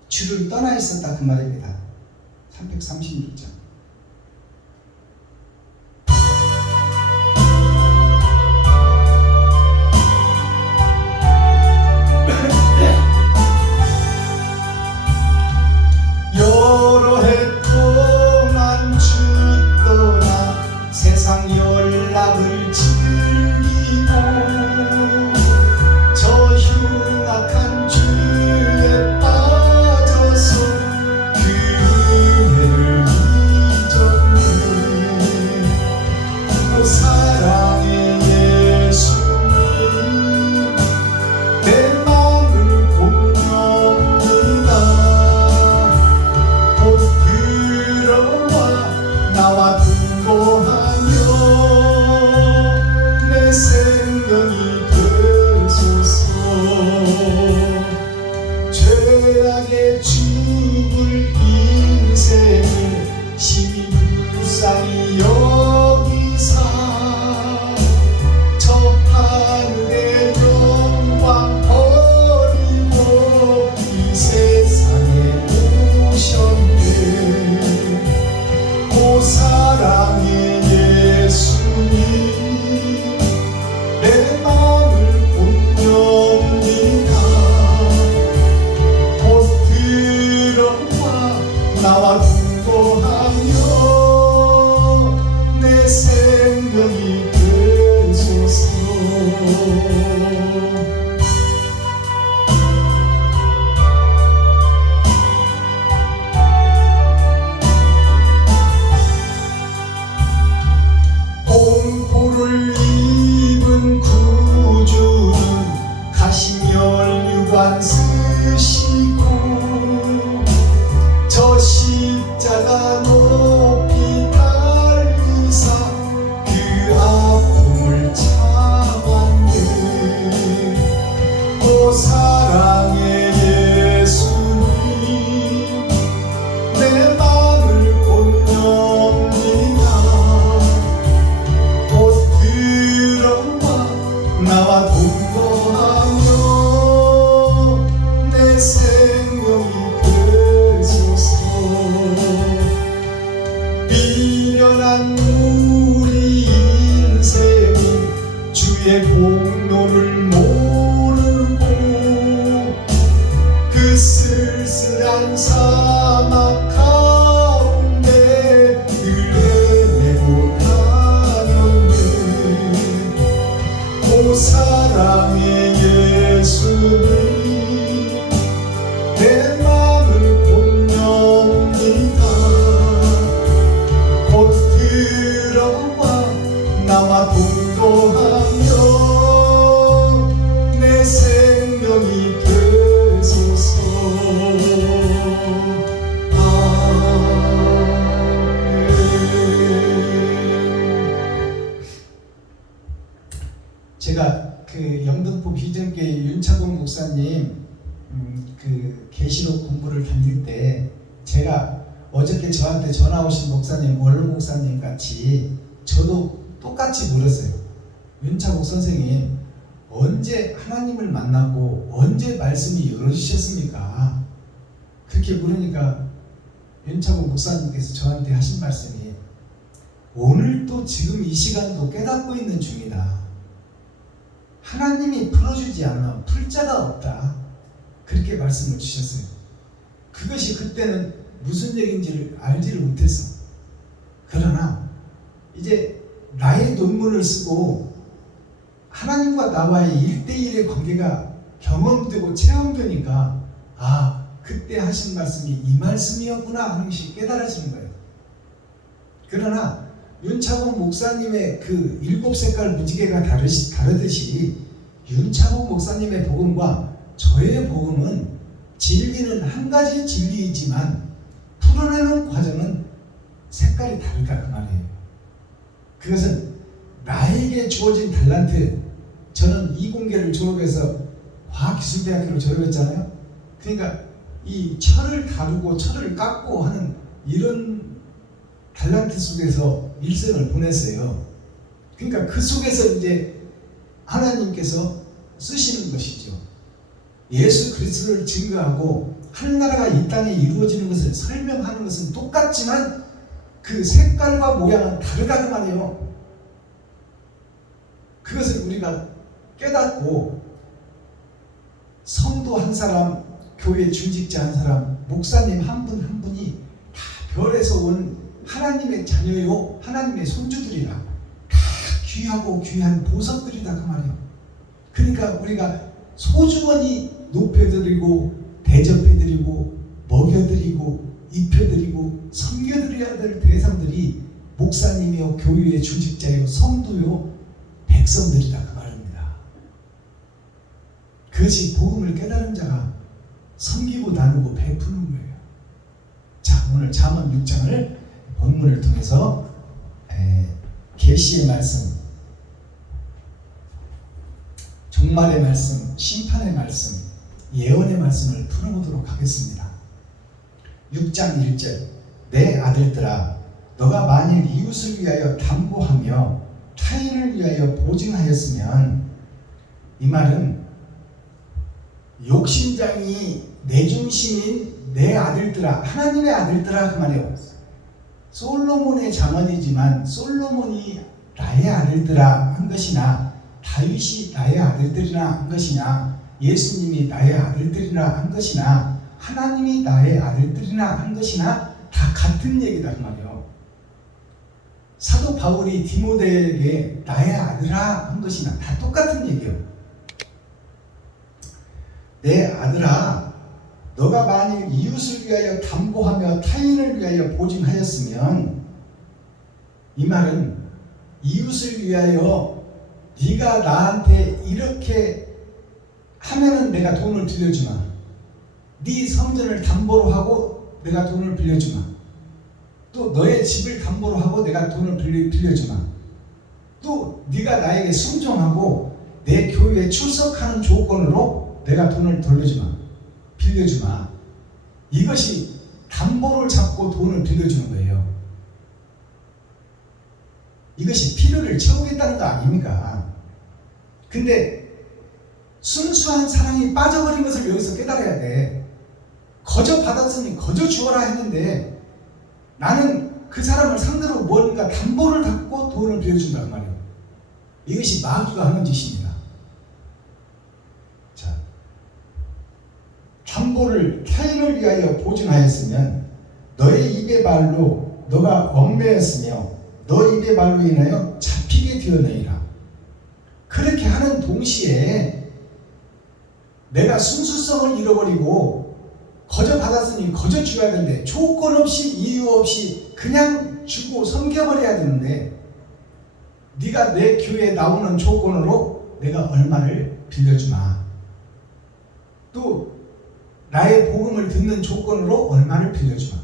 주를 떠나 있었다 그 말입니다. 336장. 여러 해 동안 주 떠나 세상 연락을 즐기고 저 흉악한 죄에 빠져서 그 은혜를 입은 구주는 가시면 유관 쓰시고 저 십자가 높이 달리사 그 아픔을 참았네. 오 사랑의 예수님 내 맘을 곧 엽니다. 곧 들어와 나와 동거하며 내 생명이 되소서. 미련한 우리 인생이 주의 공로를 모르고 그 쓸쓸한 사막 가운데 늘 헤매고 다녔네. 오 사랑의 예수님 내 맘을 곧 엽니다. 곧 들어와 나와 동거하며 내 생명이 되소서. 아멘. 제가 그 영등포 비전교회 윤차봉 목사님 그 계시록 공부를 다닐 때 제가 어저께 저한테 전화 오신 목사님 원로 목사님 같이 저도 똑같이 물었어요. 윤차봉 선생님 언제 하나님을 만나고 언제 말씀이 열어주셨습니까? 그렇게 물으니까 윤차봉 목사님께서 저한테 하신 말씀이 오늘도 지금 이 시간도 깨닫고 있는 중이다. 하나님이 풀어주지 않아 풀 자가 없다. 그렇게 말씀을 주셨어요. 그것이 그때는 무슨 얘기인지를 알지를 못했어. 그러나 이제 나의 논문을 쓰고 하나님과 나와의 1대1의 관계가 경험되고 체험되니까 아 그때 하신 말씀이 이 말씀이었구나 하는 것이 깨달아지는 거예요. 그러나 윤차봉 목사님의 그 7색깔 무지개가 다르듯이 윤차봉 목사님의 복음과 저의 복음은 진리는 한 가지 진리이지만 풀어내는 과정은 색깔이 다르다 그 말이에요. 그것은 나에게 주어진 달란트, 저는 이공계를 졸업해서 과학기술대학교를 졸업했잖아요. 그러니까 이 철을 다루고 철을 깎고 하는 이런 달란트 속에서 일생을 보냈어요. 그러니까 그 속에서 이제 하나님께서 쓰시는 것이죠. 예수 그리스도를 증거하고 하늘나라가 이 땅에 이루어지는 것을 설명하는 것은 똑같지만 그 색깔과 모양은 다르다 그 말이에요. 그것을 우리가 깨닫고 성도 한 사람, 교회 중직자 한 사람, 목사님 한 분 한 분이 다 별에서 온 하나님의 자녀요 하나님의 손주들이라 다 귀하고 귀한 보석들이다 그 말이에요. 그러니까 우리가 소중히 높여드리고 대접해드리고 먹여드리고 입혀드리고 섬겨드려야 될 대상들이 목사님이요 교회의 중직자요 성도요 백성들이다 그 말입니다. 그것이 복음을 깨달은 자가 섬기고 나누고 베푸는 거예요. 자, 오늘 잠언 6장을 본문을 통해서 계시의 말씀, 종말의 말씀, 심판의 말씀, 예언의 말씀을 풀어보도록 하겠습니다. 6장 1절 내 아들들아 너가 만일 이웃을 위하여 담보하며 타인을 위하여 보증하였으면, 이 말은 욕심장이 내 중심인 내 아들들아, 하나님의 아들들아 그 말이에요. 솔로몬의 자언이지만 솔로몬이 나의 아들들아 한 것이나 다윗이 나의 아들들이라 한 것이냐, 예수님이 나의 아들들이라 한 것이나 하나님이 나의 아들들이라 한 것이나 다 같은 얘기다 그 말이에요. 사도 바울이 디모데에게 나의 아들아 한 것이나 다 똑같은 얘기예요. 내 아들아 너가 만일 이웃을 위하여 담보하며 타인을 위하여 보증하였으면, 이 말은 이웃을 위하여 네가 나한테 이렇게 하면은 내가 돈을 빌려주마. 네 성전을 담보로 하고 내가 돈을 빌려주마. 또 너의 집을 담보로 하고 내가 돈을 빌려주마. 또 네가 나에게 순종하고 내 교회에 출석하는 조건으로 내가 돈을 빌려주마. 이것이 담보를 잡고 돈을 빌려주는 거예요. 이것이 필요를 채우겠다는 거 아닙니까? 근데 순수한 사랑이 빠져버린 것을 여기서 깨달아야 돼. 거저 받았으니 거저 주어라 했는데 나는 그 사람을 상대로 뭔가 담보를 갖고 돈을 빌려준단 말이에요. 이것이 마귀가 하는 짓입니다. 자, 담보를 타인을 위하여 보증하였으면 너의 입의 말로 너가 얽매였으며 너 입의 말로 인하여 잡히게 되었느니라. 그렇게 하는 동시에 내가 순수성을 잃어버리고 거저 받았으니 거저 줘야 되는데 조건 없이 이유 없이 그냥 주고 섬겨버려야 되는데 네가 내 교회에 나오는 조건으로 내가 얼마를 빌려주마. 또 나의 복음을 듣는 조건으로 얼마를 빌려주마.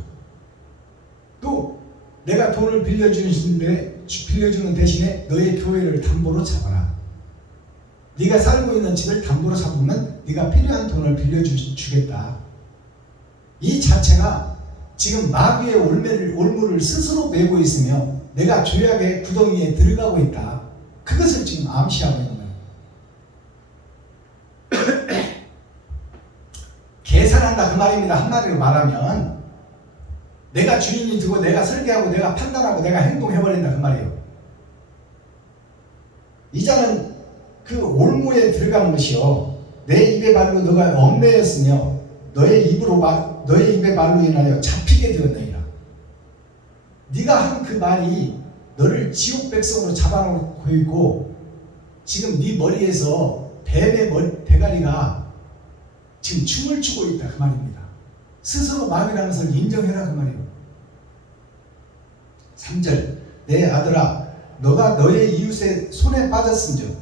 또 내가 돈을 빌려주는 대신에 너의 교회를 담보로 잡아라. 네가 살고 있는 집을 담보로 잡으면 네가 필요한 돈을 빌려주겠다. 이 자체가 지금 마귀의 올무를 스스로 메고 있으며 내가 죄악의 구덩이에 들어가고 있다. 그것을 지금 암시하고 있는 거예요. 계산한다 그 말입니다. 한마디로 말하면 내가 주인이 되고 내가 설계하고 내가 판단하고 내가 행동해버린다 그 말이에요. 이자는 그 올무에 들어가는 것이요. 내 입의 말로 너가 얽매였으며 너의 입의 말로 인하여 잡히게 되었느니라. 네가 한 그 말이 너를 지옥 백성으로 잡아놓고 있고 지금 네 머리에서 뱀의 대가리가 지금 춤을 추고 있다 그 말입니다. 스스로 마귀라는 것을 인정해라 그 말이에요. 3절 내 아들아 너가 너의 이웃의 손에 빠졌은즉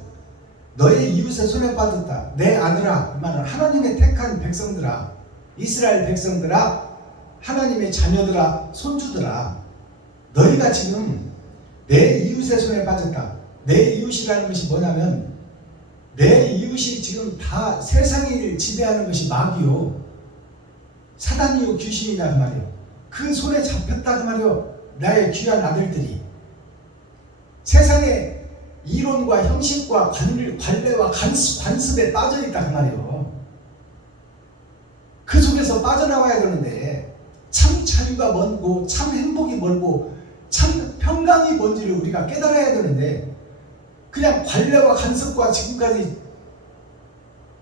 너의 이웃의 손에 빠졌다. 내 아들아 말은 하나님의 택한 백성들아 이스라엘 백성들아 하나님의 자녀들아 손주들아 너희가 지금 내 이웃의 손에 빠졌다. 내 이웃이라는 것이 뭐냐면 내 이웃이 지금 다 세상을 지배하는 것이 마귀요 사단이요 귀신이다 그 말이에요. 그 손에 잡혔다 그 말이에요. 나의 귀한 아들들이 세상의 이론과 형식과 관례와 관습에 빠져있다 그 말이에요. 그 속에서 빠져나와야 되는데 참 자유가 멀고 참 행복이 멀고 참 평강이 뭔지를 우리가 깨달아야 되는데 그냥 관례와 관습과 지금까지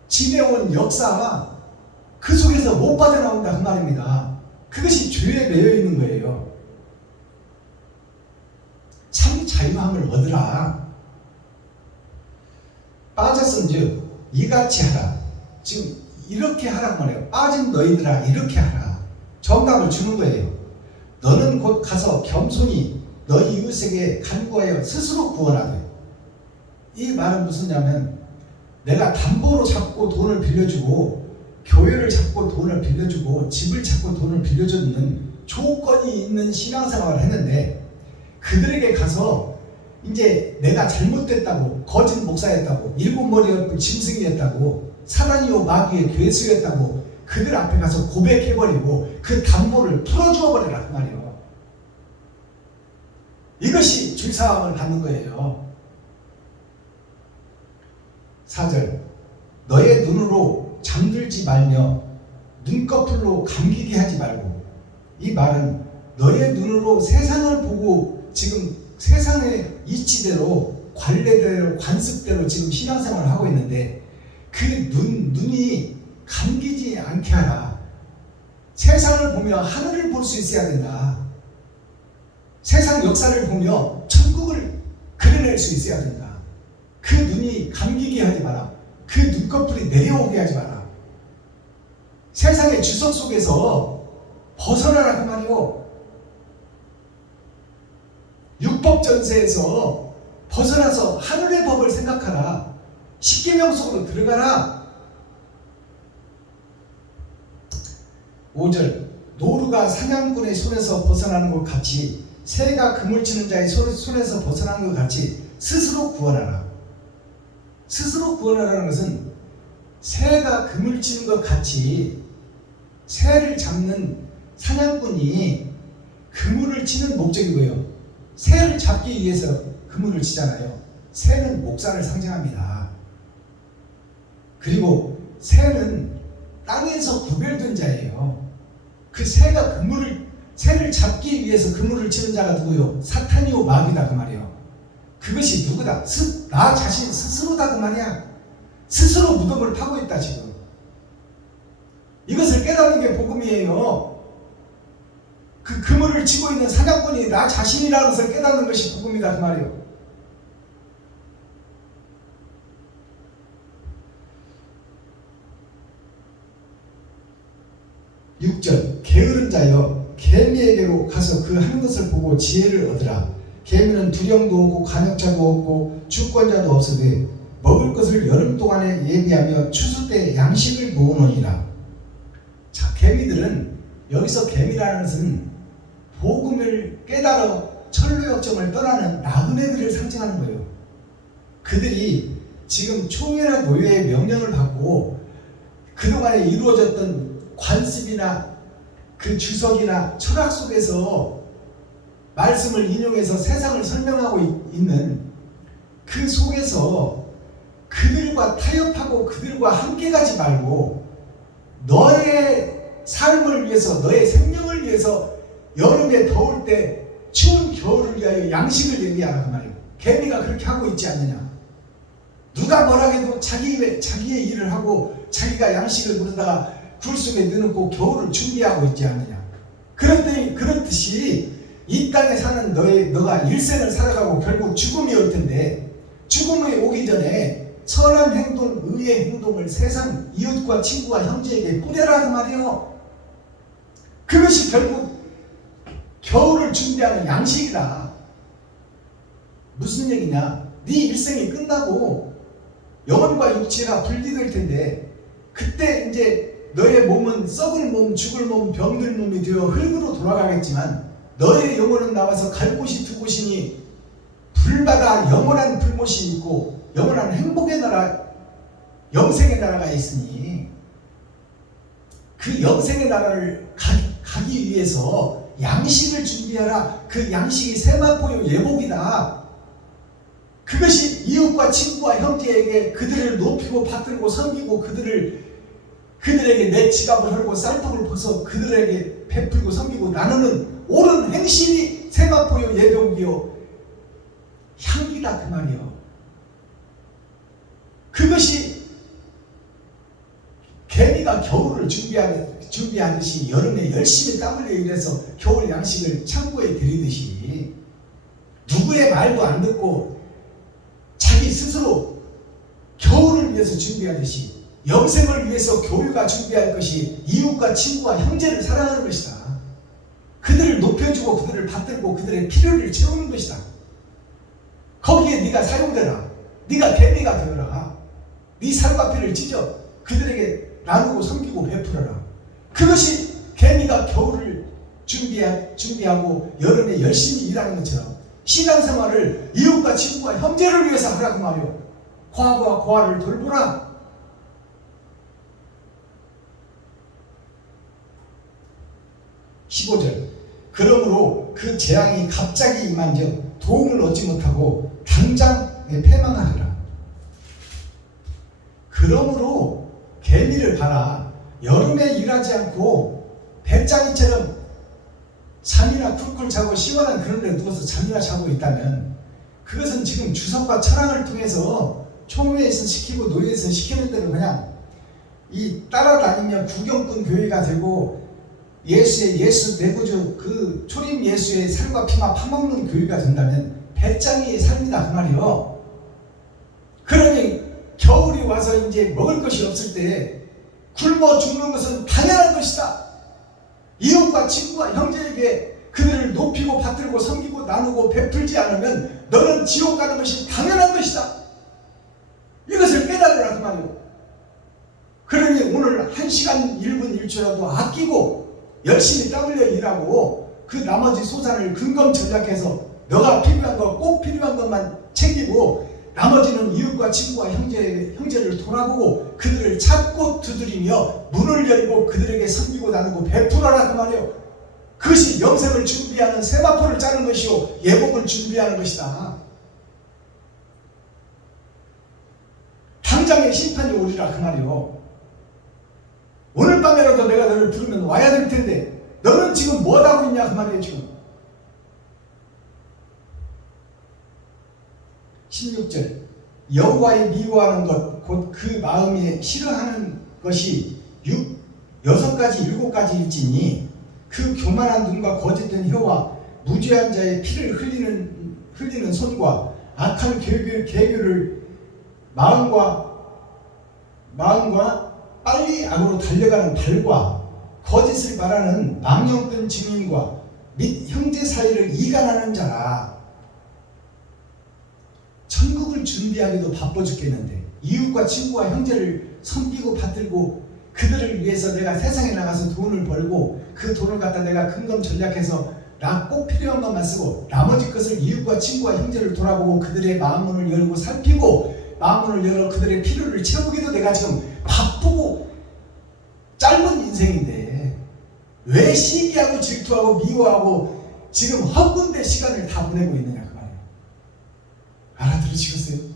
지내온 역사가 그 속에서 못 빠져나온다 그 말입니다. 그것이 죄에 매여 있는 거예요. 참 자유함을 얻으라. 빠졌은즉 이같이 하라. 지금 이렇게 하라고 말해요. 빠진 너희들아 이렇게 하라. 정답을 주는 거예요. 너는 곧 가서 겸손히 너희 이웃에게 간구하여 스스로 구원하되. 이 말은 무슨냐면 내가 담보로 잡고 돈을 빌려주고 교회를 잡고 돈을 빌려주고 집을 잡고 돈을 빌려주는 조건이 있는 신앙생활을 했는데 그들에게 가서 이제 내가 잘못됐다고 거짓 목사였다고 일곱 머리 엎은 짐승이었다고 사단이요 마귀의 괴수였다고 그들 앞에 가서 고백해버리고 그 담보를 풀어주어 버리라 그 말이에요. 이것이 죄사함을 받는 거예요. 4절 너의 눈으로 잠들지 말며 눈꺼풀로 감기게 하지 말고. 이 말은 너의 눈으로 세상을 보고 지금 세상의 이치대로 관례대로 관습대로 지금 신앙생활을 하고 있는데 그 눈이 감기지 않게 하라. 세상을 보며 하늘을 볼 수 있어야 된다. 세상 역사를 보며 천국을 그려낼 수 있어야 된다. 그 눈이 감기게 하지 마라. 그 눈꺼풀이 내려오게 하지 마라. 세상의 주석 속에서 벗어나라 그 말이요. 율법 전세에서 벗어나서 하늘의 법을 생각하라. 십계명 속으로 들어가라. 5절 노루가 사냥꾼의 손에서 벗어나는 것 같이 새가 그물 치는 자의 손에서 벗어나는 것 같이 스스로 구원하라. 스스로 구원하라는 것은 새가 그물 치는 것 같이 새를 잡는 사냥꾼이 그물을 치는 목적이 뭐예요? 새를 잡기 위해서 그물을 치잖아요. 새는 목살을 상징합니다. 그리고 새는 땅에서 구별된 자예요. 그 새가 새를 잡기 위해서 그물을 치는 자가 누구요? 사탄이요 마귀다 그 말이에요. 그것이 누구다? 나 자신 스스로다 그 말이야. 스스로 무덤을 파고 있다 지금. 이것을 깨닫는 게 복음이에요. 그 그물을 치고 있는 사냥꾼이 나 자신이라는 것을 깨닫는 것이 복음이다 그 말이에요. (6절) 게으른 자여 개미에게로 가서 그 하는 것을 보고 지혜를 얻으라. 개미는 두령도 없고 간역자도 없고 주권자도 없으되 먹을 것을 여름 동안에 예비하며 추수 때 양식을 모으느니라. 자, 개미들은 여기서 개미라는 것은 복음을 깨달아 천루역정을 떠나는 나그네들을 상징하는 거예요. 그들이 지금 총회나 노예의 명령을 받고 그동안에 이루어졌던 관습이나 그 주석이나 철학 속에서 말씀을 인용해서 세상을 설명하고 있는 그 속에서 그들과 타협하고 그들과 함께 가지 말고 너의 삶을 위해서 너의 생명을 위해서 여름에 더울 때 추운 겨울을 위하여 양식을 예비하라 그 말이에요. 개미가 그렇게 하고 있지 않느냐. 누가 뭐라 해도 자기의 일을 하고 자기가 양식을 그러다가 굴 속에 넣어놓고 겨울을 준비하고 있지 않느냐. 그렇듯이 이 땅에 사는 너가 일생을 살아가고 결국 죽음이 올 텐데 죽음이 오기 전에 선한 행동, 의의 행동을 세상 이웃과 친구와 형제에게 뿌려라 그 말이에요. 그것이 결국 겨울을 준비하는 양식이다. 무슨 얘기냐? 네 일생이 끝나고 영혼과 육체가 분리될 텐데 그때 이제 너의 몸은 썩을 몸, 죽을 몸, 병들 몸이 되어 흙으로 돌아가겠지만 너의 영혼은 나와서 갈 곳이 두 곳이니 불바다 영원한 불못이 있고 영원한 행복의 나라, 영생의 나라가 있으니 그 영생의 나라를 가기 위해서 양식을 준비하라. 그 양식이 세마포요 예복이다. 그것이 이웃과 친구와 형제에게 그들을 높이고 받들고 섬기고 그들에게 내 지갑을 헐고 쌀떡을 벗어 그들에게 베풀고 섬기고 나누는 옳은 행실이 세마포요 예복이요 향기다 그 말이요. 그것이 개미가 겨울을 준비하듯이 여름에 열심히 땀 흘려 일해서 겨울 양식을 창고에 들이듯이 누구의 말도 안 듣고 자기 스스로 겨울을 위해서 준비하듯이 영생을 위해서 교회가 준비할 것이 이웃과 친구와 형제를 사랑하는 것이다. 그들을 높여주고 그들을 받들고 그들의 필요를 채우는 것이다. 거기에 네가 사용되라. 네가 개미가 되어라. 네 살과 피를 찢어 그들에게 나누고 섬기고 베풀어라. 그것이 개미가 겨울을 준비하고 여름에 열심히 일하는 것처럼 신앙생활을 이웃과 친구와 형제를 위해서 하라고 말이오. 과부와 고아를 돌보라. (15절) 그러므로 그 재앙이 갑자기 임한즉 도움을 얻지 못하고 당장 패망하리라. 그러므로 개미를 봐라. 여름에 일하지 않고 배짱이처럼 잠이나 쿨쿨 자고 시원한 그런 데 누워서 잠이나 자고 있다면 그것은 지금 주석과 철학을 통해서 총회에서 시키고 노예에서 시키는 대로 그냥 따라다니며 구경꾼 교회가 되고 예수 내구주 그 초림 예수의 살과 피만 파먹는 교회가 된다면 배짱이의 삶이다 그 말이요. 그러니 겨울이 와서 이제 먹을 것이 없을 때 굶어 죽는 것은 당연한 것이다. 이웃과 친구와 형제에게 그들을 높이고 받들고 섬기고 나누고 베풀지 않으면 너는 지옥 가는 것이 당연한 것이다. 이것을 깨달으라 그 말이오. 그러니 오늘 1시간 1분 1초라도 아끼고 열심히 땀 흘려 일하고 그 나머지 소산을 근검 전략해서 너가 필요한 것, 꼭 필요한 것만 챙기고 나머지는 이웃과 친구와 형제를 돌아보고 그들을 찾고 두드리며 문을 열고 그들에게 섬기고 나누고 베풀어라 그 말이에요. 그것이 영생을 준비하는 세마포를 짜는 것이요 예복을 준비하는 것이다. 당장의 심판이 오리라 그 말이요. 오늘 밤에라도 내가 너를 부르면 와야 될 텐데 너는 지금 뭐 하고 있냐 그 말이에요. 지금 16절 여호와의 미워하는 것 곧 그 마음에 싫어하는 것이 6가지 7가지일지니 그 교만한 눈과 거짓된 혀와 무죄한 자의 피를 흘리는 손과 악한 계교를 마음과 빨리 악으로 달려가는 발과 거짓을 말하는 망령된 증인과 및 형제 사이를 이간하는 자라. 천국을 준비하기도 바빠 죽겠는데 이웃과 친구와 형제를 섬기고 받들고 그들을 위해서 내가 세상에 나가서 돈을 벌고 그 돈을 갖다 내가 근검 전략해서 나 꼭 필요한 것만 쓰고 나머지 것을 이웃과 친구와 형제를 돌아보고 그들의 마음문을 열고 살피고 마음문을 열어 그들의 필요를 채우기도 내가 지금 바쁘고 짧은 인생인데 왜 시기하고 질투하고 미워하고 지금 헛군데 시간을 다 보내고 있느냐 그 말이에요. 알아들으시겠어요?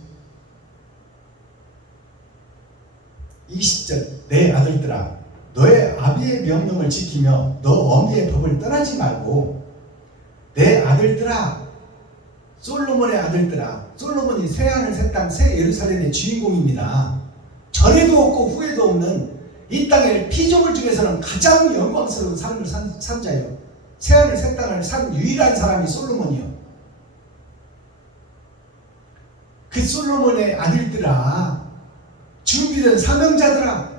20절 내 아들들아 너의 아비의 명령을 지키며 너 어미의 법을 떠나지 말고 내 아들들아 솔로몬의 아들들아 솔로몬이 새하늘 새땅 새 예루살렘의 주인공입니다. 전에도 없고 후에도 없는 이 땅의 피조물 중에서는 가장 영광스러운 삶을 산 자예요. 새하늘 새땅을 산 유일한 사람이 솔로몬이요. 그 솔로몬의 아들들아 준비된 사명자들아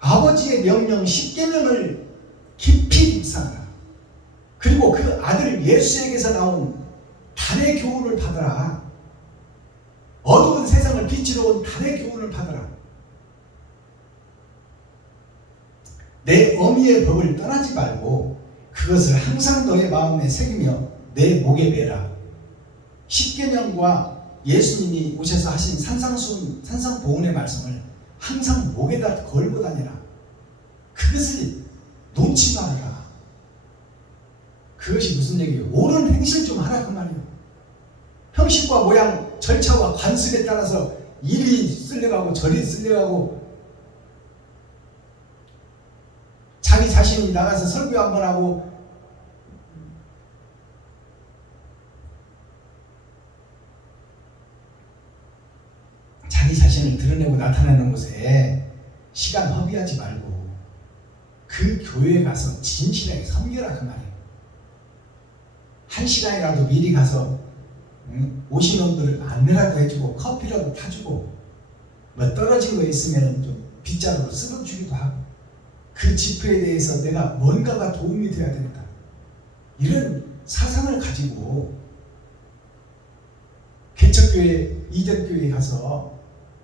아버지의 명령 10계명을 깊이 묵상하라. 그리고 그 아들 예수에게서 나온 달의 교훈을 받아라. 어두운 세상을 빛으로 온 달의 교훈을 받아라. 내 어미의 법을 떠나지 말고 그것을 항상 너의 마음에 새기며 내 목에 매라. 10계명과 예수님이 오셔서 하신 산상보훈의 말씀을 항상 목에다 걸고 다니라. 그것을 놓지 말아라. 그것이 무슨 얘기예요? 옳은 행실 좀 하라 그 말이에요. 형식과 모양, 절차와 관습에 따라서 이리 쓸려가고 저리 쓸려가고 자기 자신이 나가서 설교 한번 하고 자기 자신을 드러내고 나타내는 곳에 시간 허비하지 말고 그 교회에 가서 진실하게 섬겨라 그 말이에요. 1시간이라도 미리 가서 오시는 분들 안내라도 해주고 커피라도 타주고 뭐 떨어진 거 있으면 좀 빗자루로 쓸어주기도 하고 그 집회에 대해서 내가 뭔가가 도움이 돼야 된다. 이런 사상을 가지고 개척교회, 이전교회에 가서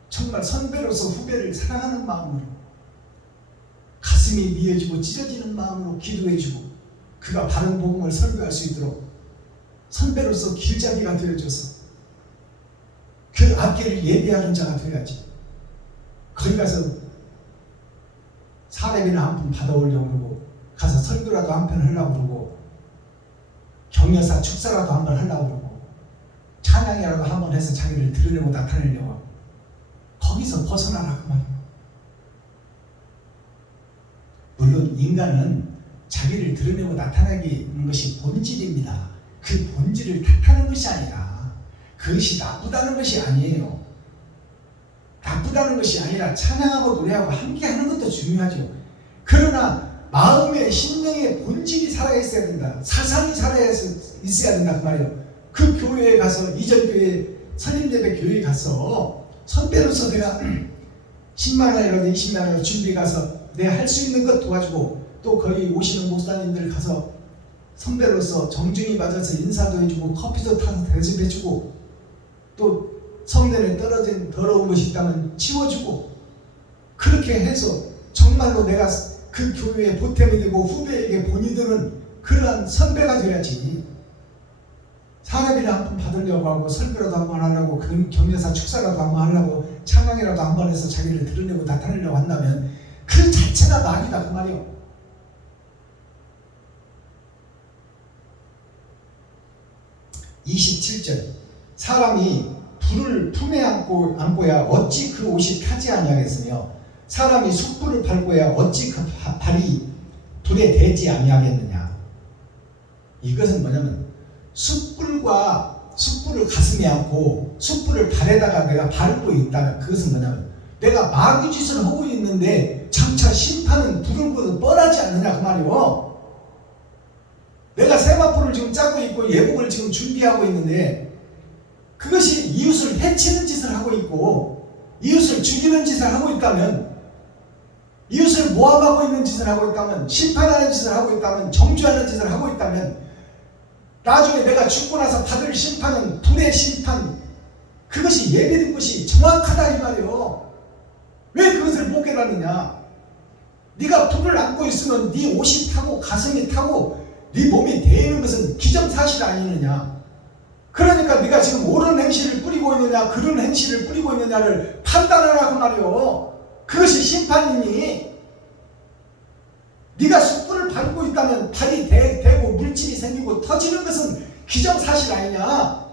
정말 선배로서 후배를 사랑하는 마음으로 가슴이 미어지고 찢어지는 마음으로 기도해주고 그가 바른 복음을 설교할 수 있도록 선배로서 길잡이가 되어줘서 그 앞길을 예비하는 자가 되어야지. 거기 가서 사례비나 한 푼 받아오려고 그러고 가서 설교라도 한 편 하려고 그러고 격려사 축사라도 한 번 하려고 그러고 찬양이라도 한 번 해서 자기를 드러내고 나타내려고 하고 거기서 벗어나라 그 말이에요. 물론 인간은 자기를 드러내고 나타내는 것이 본질입니다. 그 본질을 탓하는 것이 아니라 그것이 나쁘다는 것이 아니에요. 나쁘다는 것이 아니라 찬양하고 노래하고 함께 하는 것도 중요하죠. 그러나 마음의 심령의 본질이 살아있어야 된다. 사상이 살아있어야 된다 그 말이에요. 그 교회에 가서 이전교회 선림대배 교회에 가서 선배로서 내가 10만 원이라도 20만 원을 준비해 가서 내가 할 수 있는 것 도와주고 또 거기 오시는 목사님들 가서 선배로서 정중히 맞아서 인사도 해주고 커피도 타서 대접해주고 또 성전에 떨어진 더러운 것이 있다면 치워주고 그렇게 해서 정말로 내가 그 교회에 보탬이 되고 후배에게 본이 되는 그러한 선배가 되어야지. 사람이라 한 번 받으려고 하고 설교라도 한 번 하려고 경례사 축사라도 한 번 하려고 찬양이라도 한 번 해서 자기를 드러내고 나타내려고 한다면 그 자체가 낙이다 그 말이요. 27절 사람이 불을 품에 안고야 어찌 그 옷이 타지 아니하겠으며 사람이 숯불을 밟고야 어찌 그 발이 불에 대지 아니하겠느냐. 이것은 뭐냐면 숯불을 가슴에 안고 숯불을 발에다가 내가 밟고 있다가 그것은 뭐냐면 내가 마귀짓을 하고 있는데 장차 심판은 불을 끄도 뻔하지 않느냐 그 말이요. 내가 세마포를 지금 짜고 있고 예복을 지금 준비하고 있는데 그것이 이웃을 해치는 짓을 하고 있고 이웃을 죽이는 짓을 하고 있다면 이웃을 모함하고 있는 짓을 하고 있다면 심판하는 짓을 하고 있다면 정죄하는 짓을 하고 있다면 나중에 내가 죽고 나서 받을 심판은 불의 심판 그것이 예비된 것이 정확하다 이 말이요. 왜 그것을 못 깨닫느냐. 네가 불을 안고 있으면 네 옷이 타고 가슴이 타고 네 몸이 데이는 것은 기정사실 아니느냐. 그러니까 네가 지금 옳은 행실을 뿌리고 있느냐 그른 행실을 뿌리고 있느냐를 판단하라고 말이요. 그것이 심판이니 네가 숯불을 밟고 있다면 발이 대고 물집이 생기고 터지는 것은 기정사실 아니냐.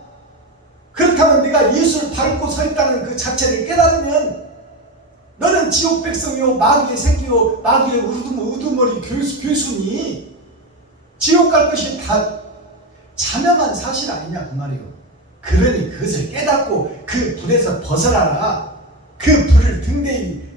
그렇다면 네가 이웃을 밟고 서 있다는 그 자체를 깨달으면 너는 지옥 백성이요 마귀의 새끼요 마귀의 우두머리 교수니 지옥 갈 것이 다 자명한 사실 아니냐 그 말이요. 그러니 그것을 깨닫고 그 불에서 벗어나라. 그 불을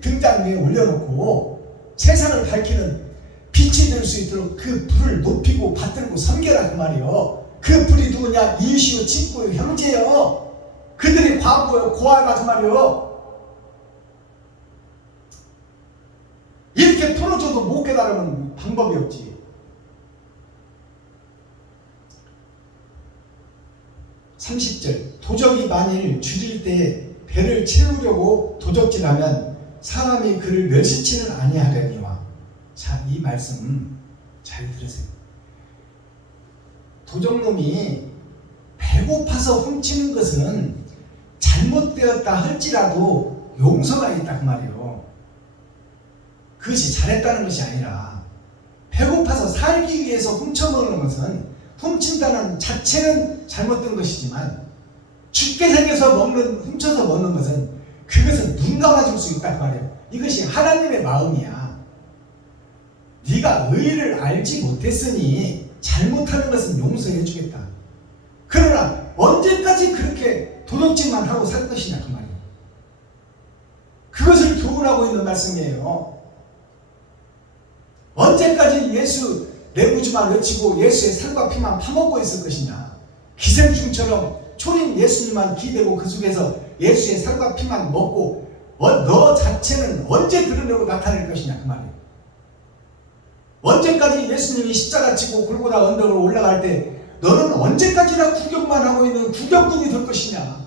등잔 위에 올려놓고 세상을 밝히는 빛이 될 수 있도록 그 불을 높이고 받들고 섬겨라 그 말이요. 그 불이 누구냐. 이웃이요 친구요 형제요. 그들이 과부요 고아다 그 말이요. 이렇게 풀어줘도 못 깨달으면 방법이 없지. 30절 도적이 만일 줄일 때 배를 채우려고 도적질하면 사람이 그를 멸시치는 아니하려니와. 자, 이 말씀 잘 들으세요. 도적놈이 배고파서 훔치는 것은 잘못되었다 할지라도 용서가 있다 그 말이에요. 그것이 잘했다는 것이 아니라 배고파서 살기 위해서 훔쳐먹는 것은 훔친다는 자체는 잘못된 것이지만 죽게 생겨서 훔쳐서 먹는 것은 그것은 눈 감아줄 수 있다 그 말이에요. 이것이 하나님의 마음이야. 네가 의를 알지 못했으니 잘못하는 것은 용서해 주겠다. 그러나 언제까지 그렇게 도둑질만 하고 살 것이냐 그 말이에요. 그것을 교훈하고 있는 말씀이에요. 언제까지 예수 내부주만 외치고 예수의 살과 피만 파먹고 있을 것이냐. 기생충처럼 초림 예수님만 기대고 그 속에서 예수의 살과 피만 먹고 너 자체는 언제 드러내고 나타낼 것이냐 그 말이에요. 언제까지 예수님이 십자가 지고 골고다 언덕으로 올라갈 때 너는 언제까지나 구경만 하고 있는 구경꾼이 될 것이냐.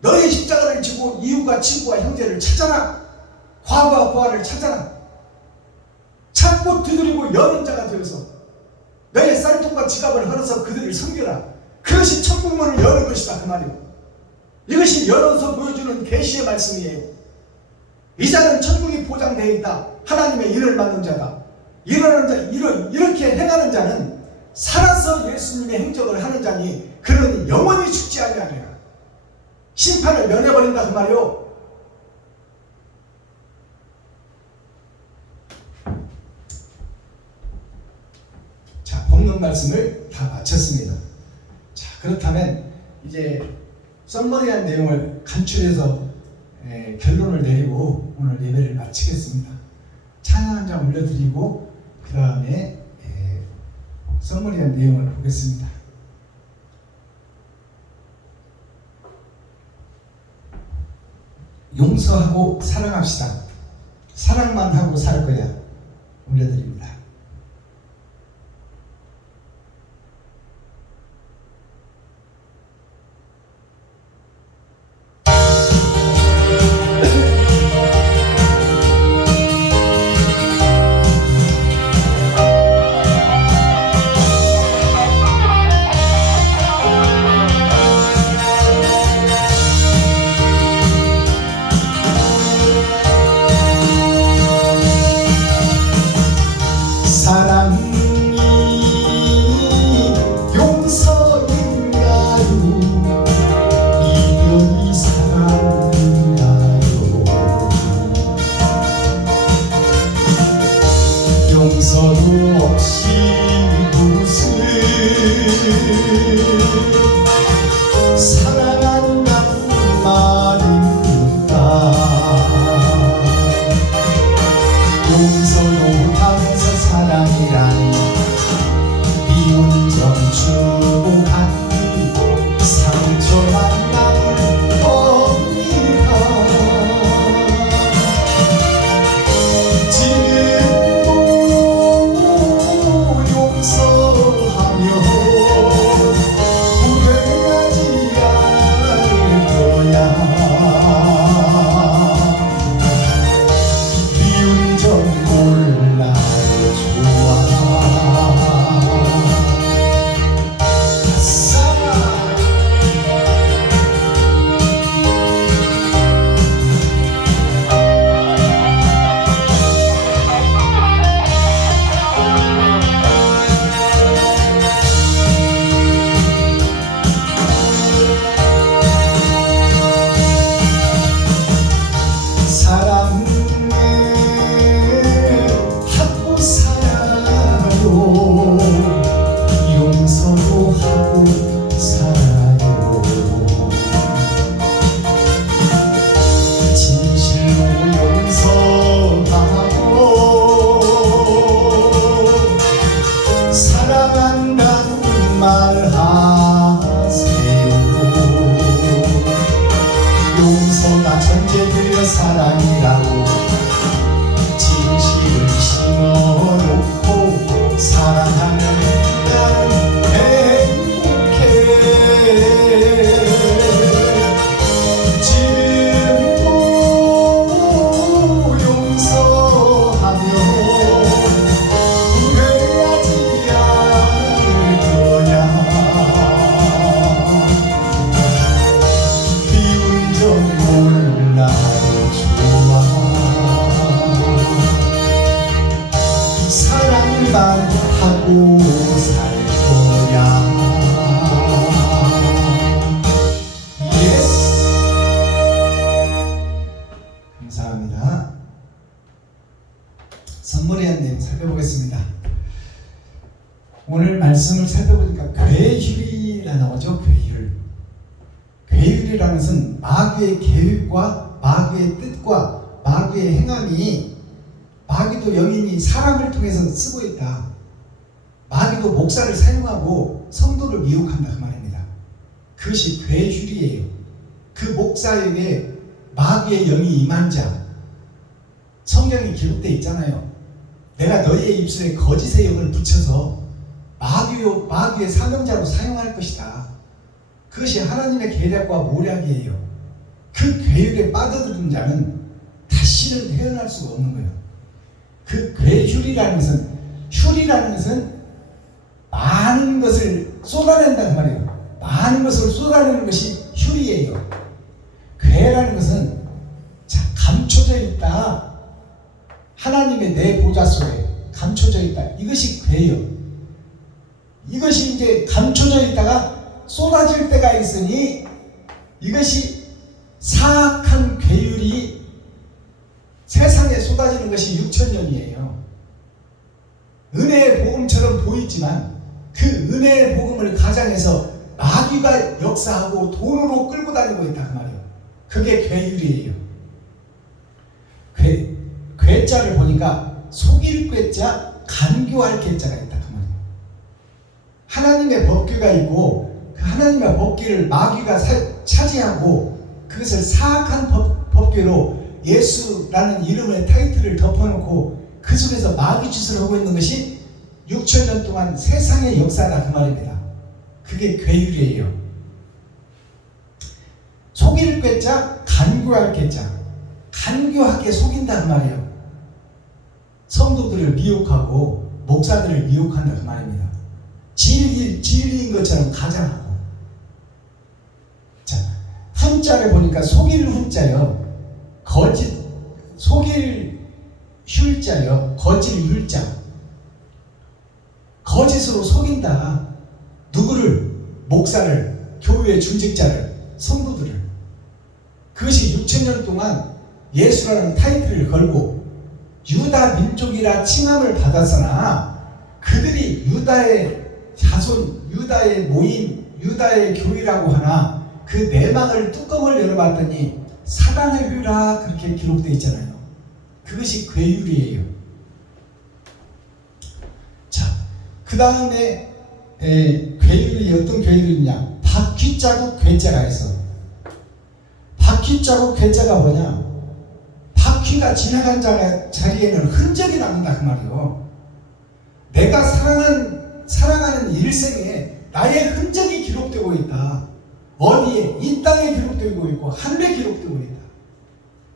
너의 십자가를 지고 이웃과 친구와 형제를 찾아라. 과부와 고아를 찾아라. 찾고 두드리고 여는 자가 되어서 너의 쌀통과 지갑을 헐어서 그들을 섬겨라. 그것이 천국문을 여는 것이다 그 말이에요. 이것이 열어서 보여주는 계시의 말씀이에요. 이 자는 천국이 보장되어 있다. 하나님의 인을 받는 자다. 이렇게 행하는 자는 살아서 예수님의 행적을 하는 자니 그는 영원히 죽지 아니하리라. 심판을 면해버린다 그 말이요. 자, 본문 말씀을 다 마쳤습니다. 자, 그렇다면 이제 썸머리한 내용을 간추려서 결론을 내리고 오늘 예배를 마치겠습니다. 찬양 한 장 올려드리고 그 다음에 썸머리한 내용을 보겠습니다. 용서하고 사랑합시다. 사랑만 하고 살 거야. 올려드립니다. 사랑이 용서인가요? 이별이 사랑인가요? 용서도 없이 무슨 사랑한다는 말인가? 용서도 못하면서 사랑이라니 미운 점 주고받기 상처만 남을 겁니다. 지금도 용서하며 후회하지 않을 거야. 미운 점 몰라요 좋아. 사랑을 하고 살아요. 용서도 하고 살아요. 진실로 용서하고 사랑한다는 말 하세요. 용서가 전제되어 사랑이라고 진실을 심어놓고 사랑하면 나는 행복해. 지금도 용서하며 후회하지 않을 거야. 미운 점 몰라요 좋아. 사랑만 하고 살 거야. 예스. 감사합니다. 선물의 한 내용 살펴보겠습니다. 오늘 말씀을 살펴보니까 괴휼이라 나오죠. 괴휼. 괴휼이라는 것은 마귀의 계획과 마귀의 뜻과 마귀의 행함이 마귀도 영인이 사람을 통해서 쓰고 있다. 마귀도 목사를 사용하고 성도를 미혹한다 그 말입니다. 그것이 괴휼이에요. 그 목사에게 마귀의 영이 임한 자. 성경에 기록되어 있잖아요. 내가 너희의 입술에 거짓의 영을 붙여서 마귀의 사명자로 사용할 것이다. 그것이 하나님의 계략과 모략이에요. 그 괴율에 빠져드는 자는 다시는 헤어날 수가 없는 거예요. 그 괴휼이라는 것은, 휼이라는 것은 많은 것을 쏟아낸다 그 말이에요. 많은 것을 쏟아내는 것이 휼이에요. 괴라는 것은 감춰져 있다. 하나님의 내 보좌 속에 감춰져 있다. 이것이 괴예요. 이것이 이제 감춰져 있다가 쏟아질 때가 있으니 이것이 사악한 괴율이 세상에 쏟아지는 것이 6,000년이에요. 은혜의 복음처럼 보이지만 그 은혜의 복음을 가장해서 마귀가 역사하고 돈으로 끌고 다니고 있다 그 말이에요. 그게 괴율이에요. 괴자를 보니까 속일 괴자, 간교할 괴자가 있다 그 말이에요. 하나님의 법궤가 있고 그 하나님의 법궤를 마귀가 차지하고 그것을 사악한 법궤로 예수라는 이름의 타이틀을 덮어놓고 그 속에서 마귀짓을 하고 있는 것이 6,000년 동안 세상의 역사다 그 말입니다. 그게 괴율이에요. 속일 꾀자, 간교할 꾀자. 간교하게 속인다 그 말이에요. 성도들을 미혹하고 목사들을 미혹한다 그 말입니다. 진리인 것처럼 가장하고. 자, 훈자를 보니까 속일 훈자요, 속일 흉자요, 거짓 율자. 거짓으로 속인다. 누구를? 목사를, 교회의 중직자를, 성도들을. 그것이 6,000년 동안 예수라는 타이틀을 걸고 유다 민족이라 칭함을 받았으나 그들이 유다의 자손, 유다의 모임, 유다의 교회라고 하나 그 내막을 뚜껑을 열어봤더니 사단의 휘라 그렇게 기록되어 있잖아요. 그것이 괴율이에요. 자, 그 다음에 괴율이 어떤 괴율이냐? 바퀴자국 괴자가 있어. 바퀴자국 괴자가 뭐냐? 바퀴가 지나간 자리에는 흔적이 남는다 그 말이요. 내가 사랑하는 일생에 나의 흔적이 기록되고 있다. 어디에? 이 땅에 기록되고 있고 하늘에 기록되고 있다.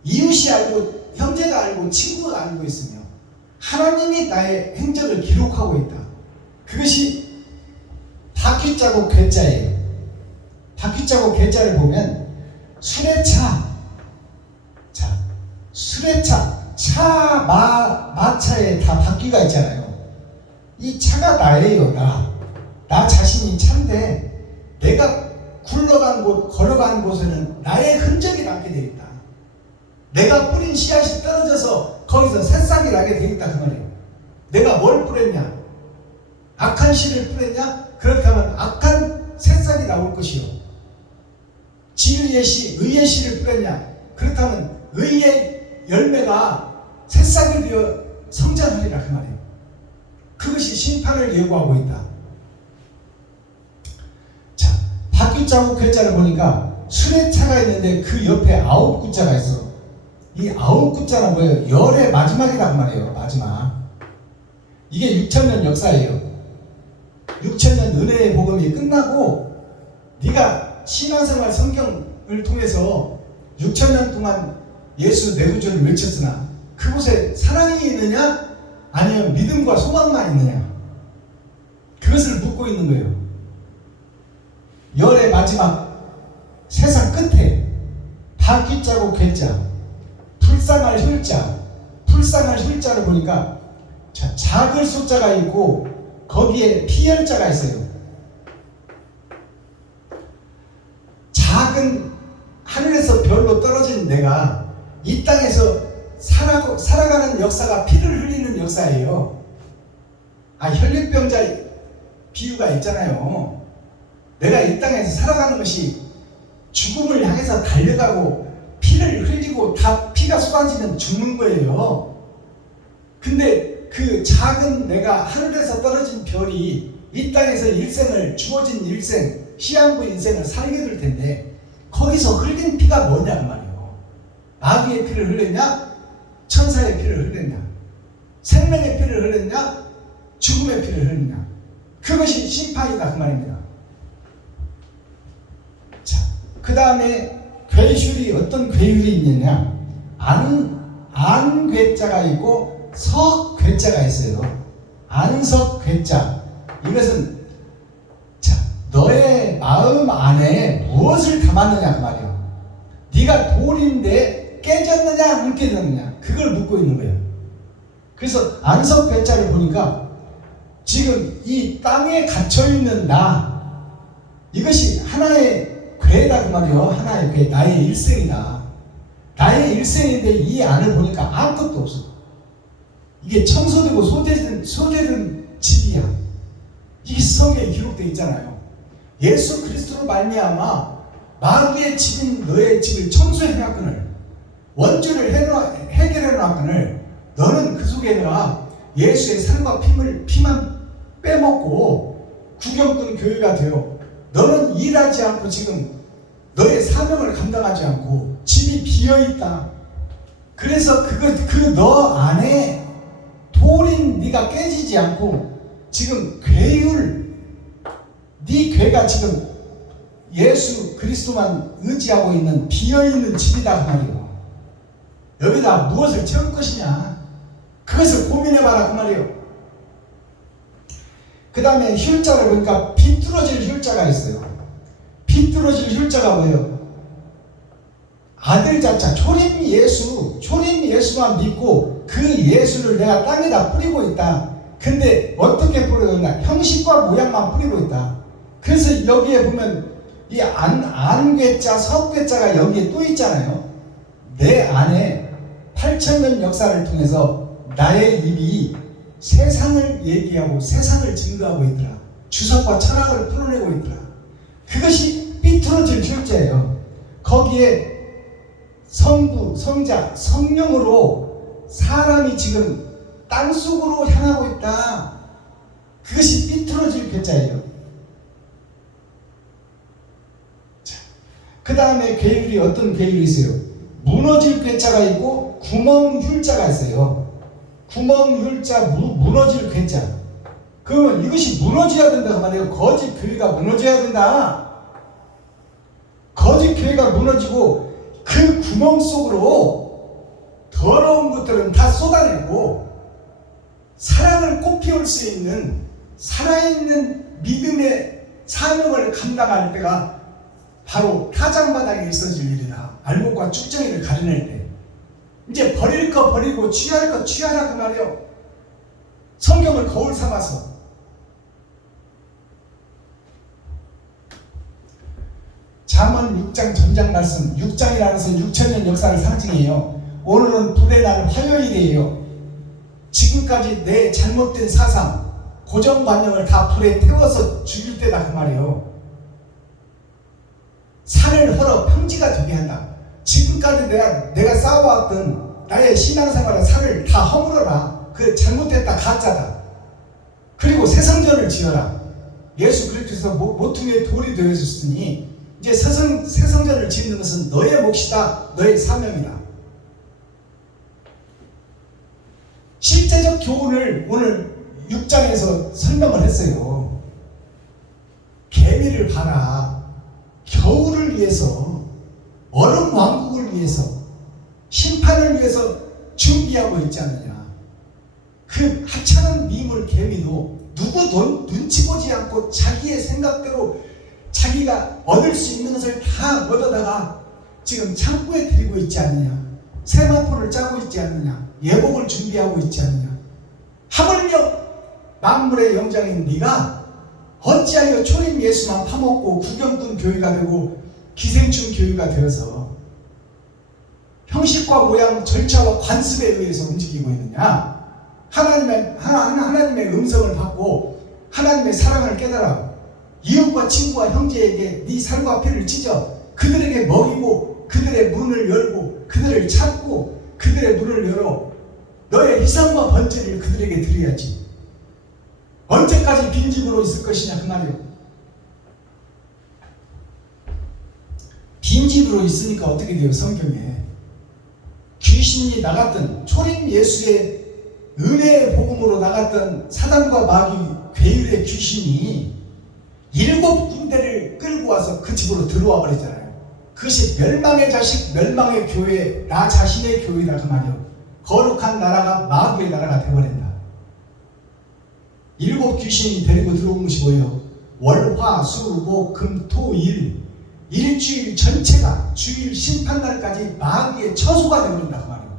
이웃이 알고, 형제가 알고, 친구가 알고 있으며 하나님이 나의 행적을 기록하고 있다. 그것이 바퀴자국 괴자예요. 바퀴자국 괴자를 보면 수레차, 마차에 다 바퀴가 있잖아요. 이 차가 나예요. 나 자신이 차인데 내가 걸어간 곳에는 나의 흔적이 남게 되어 있다. 내가 뿌린 씨앗이 떨어져서 거기서 새싹이 나게 되어 있다 그 말이에요. 내가 뭘 뿌렸냐? 악한 씨를 뿌렸냐? 그렇다면 악한 새싹이 나올 것이요. 진리의 씨, 의의 씨를 뿌렸냐? 그렇다면 의의 열매가 새싹이 되어 성장하리라 그 말이에요. 그것이 심판을 예고하고 있다. 자, 바퀴자국 괴자를 보니까 수레차가 있는데 그 옆에 9구자가 있어. 이 9구자는 뭐예요? 열의 마지막이란 말이에요. 마지막. 이게 6,000년 역사예요. 6,000년 은혜의 복음이 끝나고 네가 신앙생활 성경을 통해서 6,000년 동안 예수 내 구주를 외쳤으나 그곳에 사랑이 있느냐? 아니면 믿음과 소망만 있느냐? 그것을 묻고 있는 거예요. 열의 마지막 세상 끝에 바퀴자국 괴자, 불쌍할 흉자를 보니까 작을 숫자가 있고 거기에 피열자가 있어요. 작은 하늘에서 별로 떨어진 내가 이 땅에서 살아가는 역사가 피를 흘리는 역사예요. 혈류병자 비유가 있잖아요. 내가 이 땅에서 살아가는 것이 죽음을 향해서 달려가고 피를 흘리고 다 피가 쏟아지면 죽는 거예요. 근데 그 작은 내가 하늘에서 떨어진 별이 이 땅에서 주어진 일생, 시한부 인생을 살게 될 텐데 거기서 흘린 피가 뭐냐 그 말이에요. 마귀의 피를 흘렸냐? 천사의 피를 흘렸냐? 생명의 피를 흘렸냐? 죽음의 피를 흘렸냐? 그것이 심판이다 그 말입니다. 자, 그 다음에 괴율이 어떤 괴율이 있느냐? 안괴자가 있고 석괴자가 있어요. 안석괴자. 이것은 너의 마음 안에 무엇을 담았느냐 그 말이에요. 네가 돌인데 깨졌느냐 안 깨졌느냐 그걸 묻고 있는 거예요. 그래서 안석괴자를 보니까 지금 이 땅에 갇혀있는 나, 이것이 하나의 괴다 그 말이에요. 하나의 괴, 나의 일생이다. 나의 일생인데 이 안을 보니까 아무것도 없어. 이게 청소되고 소재된 집이야. 이게 성경에 기록되어 있잖아요. 예수 그리스도로 말미암아 마귀의 집인 너의 집을 청소해놨거늘, 원죄를 해결해놨거늘, 너는 그 속에다가 예수의 살과 피만 빼먹고 구경꾼 교회가 되어 너는 일하지 않고 지금 너의 사명을 감당하지 않고 집이 비어있다. 그래서 그 너 안에 돌인 네가 깨지지 않고 지금 괴율, 네 괴가 지금 예수 그리스도만 의지하고 있는 비어있는 집이다 그 말이에요. 여기다 무엇을 채울 것이냐, 그것을 고민해봐라 그 말이에요. 그 다음에 율자를 보니까 비뚤어질 율자가 있어요. 비뚤어질 율자가 뭐예요? 아들 자자, 초림 예수만 믿고 그 예수를 내가 땅에다 뿌리고 있다. 근데 어떻게 뿌리고 있나? 형식과 모양만 뿌리고 있다. 그래서 여기에 보면 이 안괴자, 석괴자가 여기에 또 있잖아요. 내 안에 8,000년 역사를 통해서 나의 입이 세상을 얘기하고 세상을 증거하고 있더라. 주석과 철학을 풀어내고 있더라. 그것이 삐뚤어질 율자예요. 거기에 성부, 성자, 성령으로 사람이 지금 땅속으로 향하고 있다. 그것이 삐뚤어질 괴자예요. 그 다음에 괴율이 어떤 괴율이 있어요? 무너질 괴자가 있고 구멍율자가 있어요. 구멍율자, 무너질 괴자. 그러면 이것이 무너져야 된다 그 말이에요. 거짓 교회가 무너져야 된다. 거짓 교회가 무너지고 그 구멍 속으로 더러운 것들은 다 쏟아내고 사랑을 꽃피울 수 있는 살아있는 믿음의 사명을 감당할 때가 바로 타장마당에 있어질 일이다. 알목과 쭉정이를 가려낼 때 이제 버릴 거 버리고 취할 거 취하라 그 말이에요. 성경을 거울 삼아서 잠언 6장 전장 말씀, 6장이라는 것은 6,000년 역사를 상징해요. 오늘은 불의 날 화요일이에요. 지금까지 내 잘못된 사상, 고정관념을 다 불에 태워서 죽일 때다 그 말이에요. 산을 헐어 평지가 되게 한다. 지금까지 내가 쌓아왔던 나의 신앙생활의 산을 다 허물어라. 그 잘못됐다, 가짜다. 그리고 새 성전을 지어라. 예수 그리스도께서 모퉁이의 돌이 되어졌으니 이제 새 성전을 짓는 것은 너의 몫이다, 너의 사명이다. 실제적 교훈을 오늘 6장에서 설명을 했어요. 개미를 봐라. 겨울을 위해서, 얼음 왕국을 위해서, 심판을 위해서 준비하고 있지 않느냐. 그 하찮은 미물 개미도 누구 눈치 보지 않고 자기의 생각대로 자기가 얻을 수 있는 것을 다 얻어다가 지금 창고에 들이고 있지 않느냐. 세마포를 짜고 있지 않느냐. 예복을 준비하고 있지 않느냐. 하물며 만물의 영장인 네가 어찌하여 초림 예수만 파먹고 구경꾼 교회가 되고 기생충 교회가 되어서 형식과 모양, 절차와 관습에 의해서 움직이고 있느냐. 하나님의 음성을 받고 하나님의 사랑을 깨달아 이웃과 친구와 형제에게 네 살과 피를 찢어 그들에게 먹이고 그들의 문을 열고 그들을 찾고 그들의 문을 열어 너의 희생과 번제를 그들에게 드려야지. 언제까지 빈집으로 있을 것이냐 그 말이에요. 빈집으로 있으니까 어떻게 돼요? 성경에 귀신이 나갔던 초림 예수의 은혜의 복음으로 나갔던 사단과 마귀 괴율의 귀신이 7군데를 끌고 와서 그 집으로 들어와 버리잖아요. 그것이 멸망의 자식, 멸망의 교회, 나 자신의 교회다 그 말이에요. 거룩한 나라가 마귀의 나라가 되어버린다. 7 귀신이 데리고 들어온 것이 뭐예요? 월, 화, 수, 목, 금, 토, 일. 일주일 전체가 주일 심판날까지 마귀의 처소가 되어버린다 그 말이에요.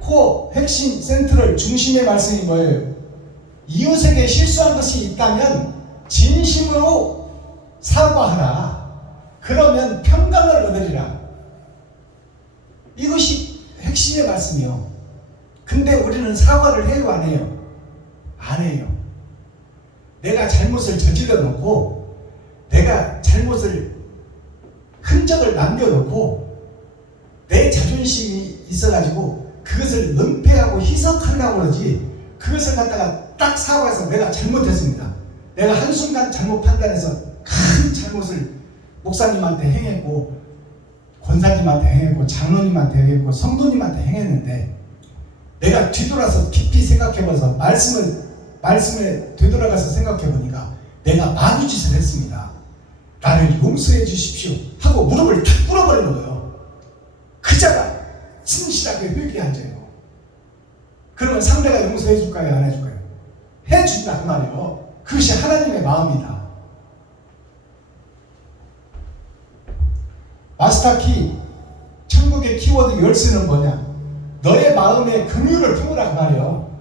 코어, 핵심, 센트럴, 중심의 말씀이 뭐예요? 이웃에게 실수한 것이 있다면 진심으로 사과하라. 그러면 평강을 얻으리라. 이것이 핵심의 말씀이요. 근데 우리는 사과를 해요, 안 해요? 안 해요. 내가 잘못을 저질러 놓고 내가 잘못을 흔적을 남겨놓고 내 자존심이 있어가지고 그것을 은폐하고 희석하려고 그러지. 그것을 갖다가 딱 사과해서 내가 잘못했습니다. 내가 한순간 잘못 판단해서 큰 잘못을 목사님한테 행했고 권사님한테 행했고 장로님한테 행했고 성도님한테 행했는데 내가 뒤돌아서 깊이 생각해봐서 말씀에 되돌아가서 생각해보니까 내가 마귀짓을 했습니다. 나를 용서해 주십시오 하고 무릎을 탁 꿇어버리는 거예요. 그 자가 진실하게 회개하죠. 그러면 상대가 용서해 줄까요? 안 해줄까요? 해준다 그 말이에요. 그것이 하나님의 마음이다. 마스터키 천국의 키워드 열쇠는 뭐냐? 너의 마음에 긍휼을 품으라 그 말이에요.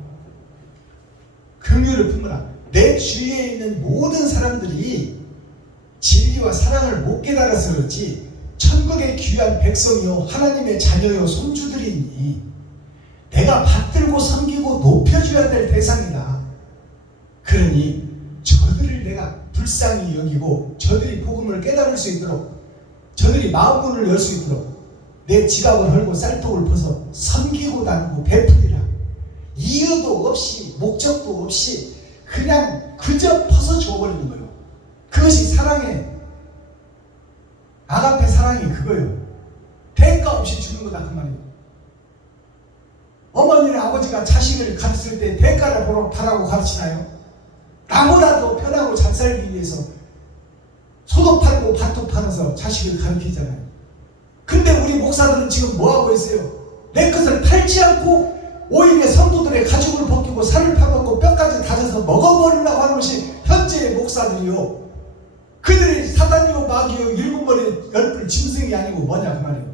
긍휼을 품으라. 내 주위에 있는 모든 사람들이 진리와 사랑을 못 깨달아서 그렇지 천국의 귀한 백성이요 하나님의 자녀요 손주들이니 내가 받들고 섬기고 높여줘야 될 대상이다. 그러니 저들을 내가 불쌍히 여기고 저들이 복음을 깨달을 수 있도록 저들이 마음문을 열 수 있도록 내 지갑을 헐고 쌀떡을 벗어 섬기고 나누고 베풀리라. 이유도 없이 목적도 없이 그냥 그저 퍼서 줘버리는 거예요. 그것이 사랑의 아가페 사랑이 그거예요. 대가 없이 주는 거다 그 말이에요. 어머니나 아버지가 자식을 가르칠 때 대가를 바라고 가르치나요? 나보다도 편하고 잘 살기 위해서 소도 팔고 밭도 팔아서 자식을 가르치잖아요. 근데 우리 목사들은 지금 뭐하고 있어요? 내 것을 팔지 않고 오히려 성도들의 가죽을 벗기고 살을 파먹고 뼈까지 다져서 먹어버리려고 하는 것이 현재의 목사들이요. 그들이 사단이요 마귀요 일곱 머리 열불 짐승이 아니고 뭐냐 그 말이에요.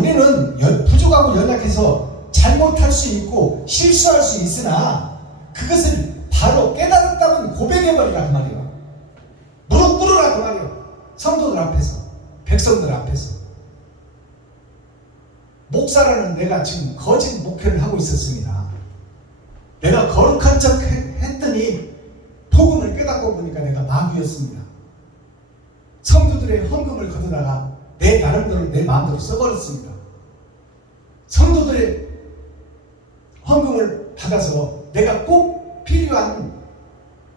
우리는 부족하고 연약해서 잘못할 수 있고 실수할 수 있으나 그것을 바로 깨달았다면 고백해버리라 그 말이에요. 무릎 꿇으라 그 말이에요. 성도들 앞에서 백성들 앞에서. 목사라는 내가 지금 거짓 목회를 하고 있었습니다. 내가 거룩한 척 했더니 복음을 깨닫고 보니까 내가 마귀였습니다. 성도들의 헌금을 거두다가 내 나름대로 내 마음대로 써버렸습니다. 성도들의 헌금을 받아서 내가 꼭 필요한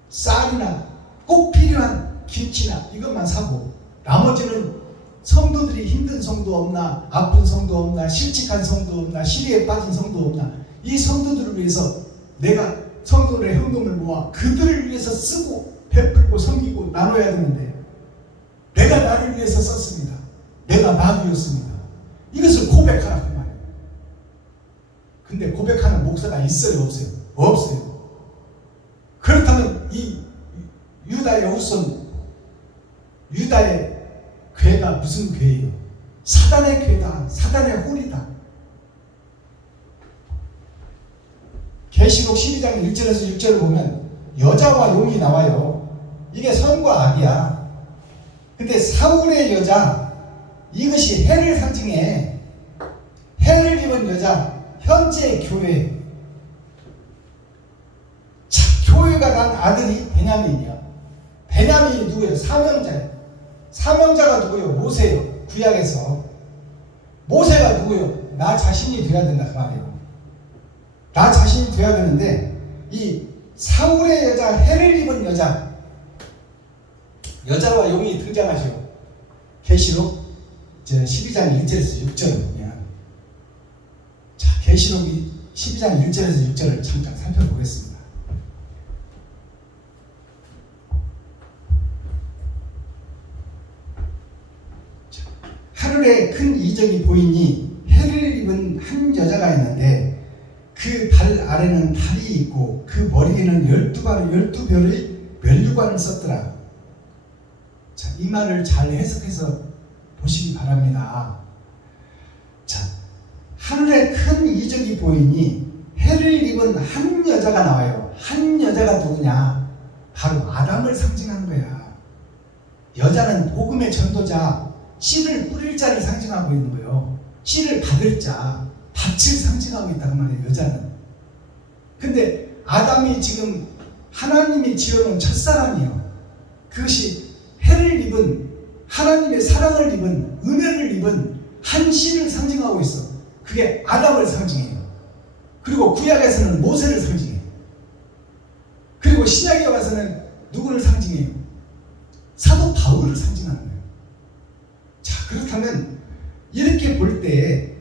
쌀이나 꼭 필요한 김치나 이것만 사고 나머지는 성도들이 힘든 성도 없나, 아픈 성도 없나, 실직한 성도 없나, 시리에 빠진 성도 없나, 이 성도들을 위해서 내가 성도들의 헌금을 모아 그들을 위해서 쓰고 베풀고 섬기고 나눠야 되는데 내가 나를 위해서 썼습니다. 내가 마귀였습니다. 이것을 고백하라 그 말이에요. 근데 고백하는 목사가 있어요 없어요? 없어요. 그렇다면 이 유다의 후손 유다의 괴가 무슨 괴예요? 사단의 괴다. 사단의 홀이다. 계시록 12장 1절에서 6절을 보면 여자와 용이 나와요. 이게 선과 악이야. 근데 사울의 여자 이것이 해를 상징해. 해를 입은 여자 현재 교회. 교회가 난 아들이 베냐민이야. 베냐민이 누구예요? 사명자예요. 사명자가 누구예요? 모세예요. 구약에서. 모세가 누구예요? 나 자신이 돼야 된다 그 말이에요. 나 자신이 돼야 되는데 이 사울의 여자 해를 입은 여자와 용이 등장하죠. 계시록 12장 1절에서 6절을 자, 계시록 12장 1절에서 6절을 잠깐 살펴보겠습니다. 하늘에 큰 이적이 보이니 해를 입은 한 여자가 있는데 그 발 아래는 달이 있고 그 머리에는 12별의 면류관을 썼더라. 자, 이 말을 잘 해석해서 보시기 바랍니다. 자, 하늘에 큰 이적이 보이니 해를 입은 한 여자가 나와요. 한 여자가 누구냐? 바로 아담을 상징하는 거야. 여자는 복음의 전도자, 씨를 뿌릴 자를 상징하고 있는 거예요. 씨를 받을 자, 밭을 상징하고 있다는 말이에요. 여자는. 근데 아담이 지금 하나님이 지어놓은 첫사람이에요. 그것이 해를 입은 하나님의 사랑을 입은 은혜를 입은 한 씨를 상징하고 있어. 그게 아담을 상징해요. 그리고 구약에서는 모세를 상징해요. 그리고 신약에 와서는 누구를 상징해요? 사도 바울 바울을 상징하는 거예요. 자, 그렇다면 이렇게 볼 때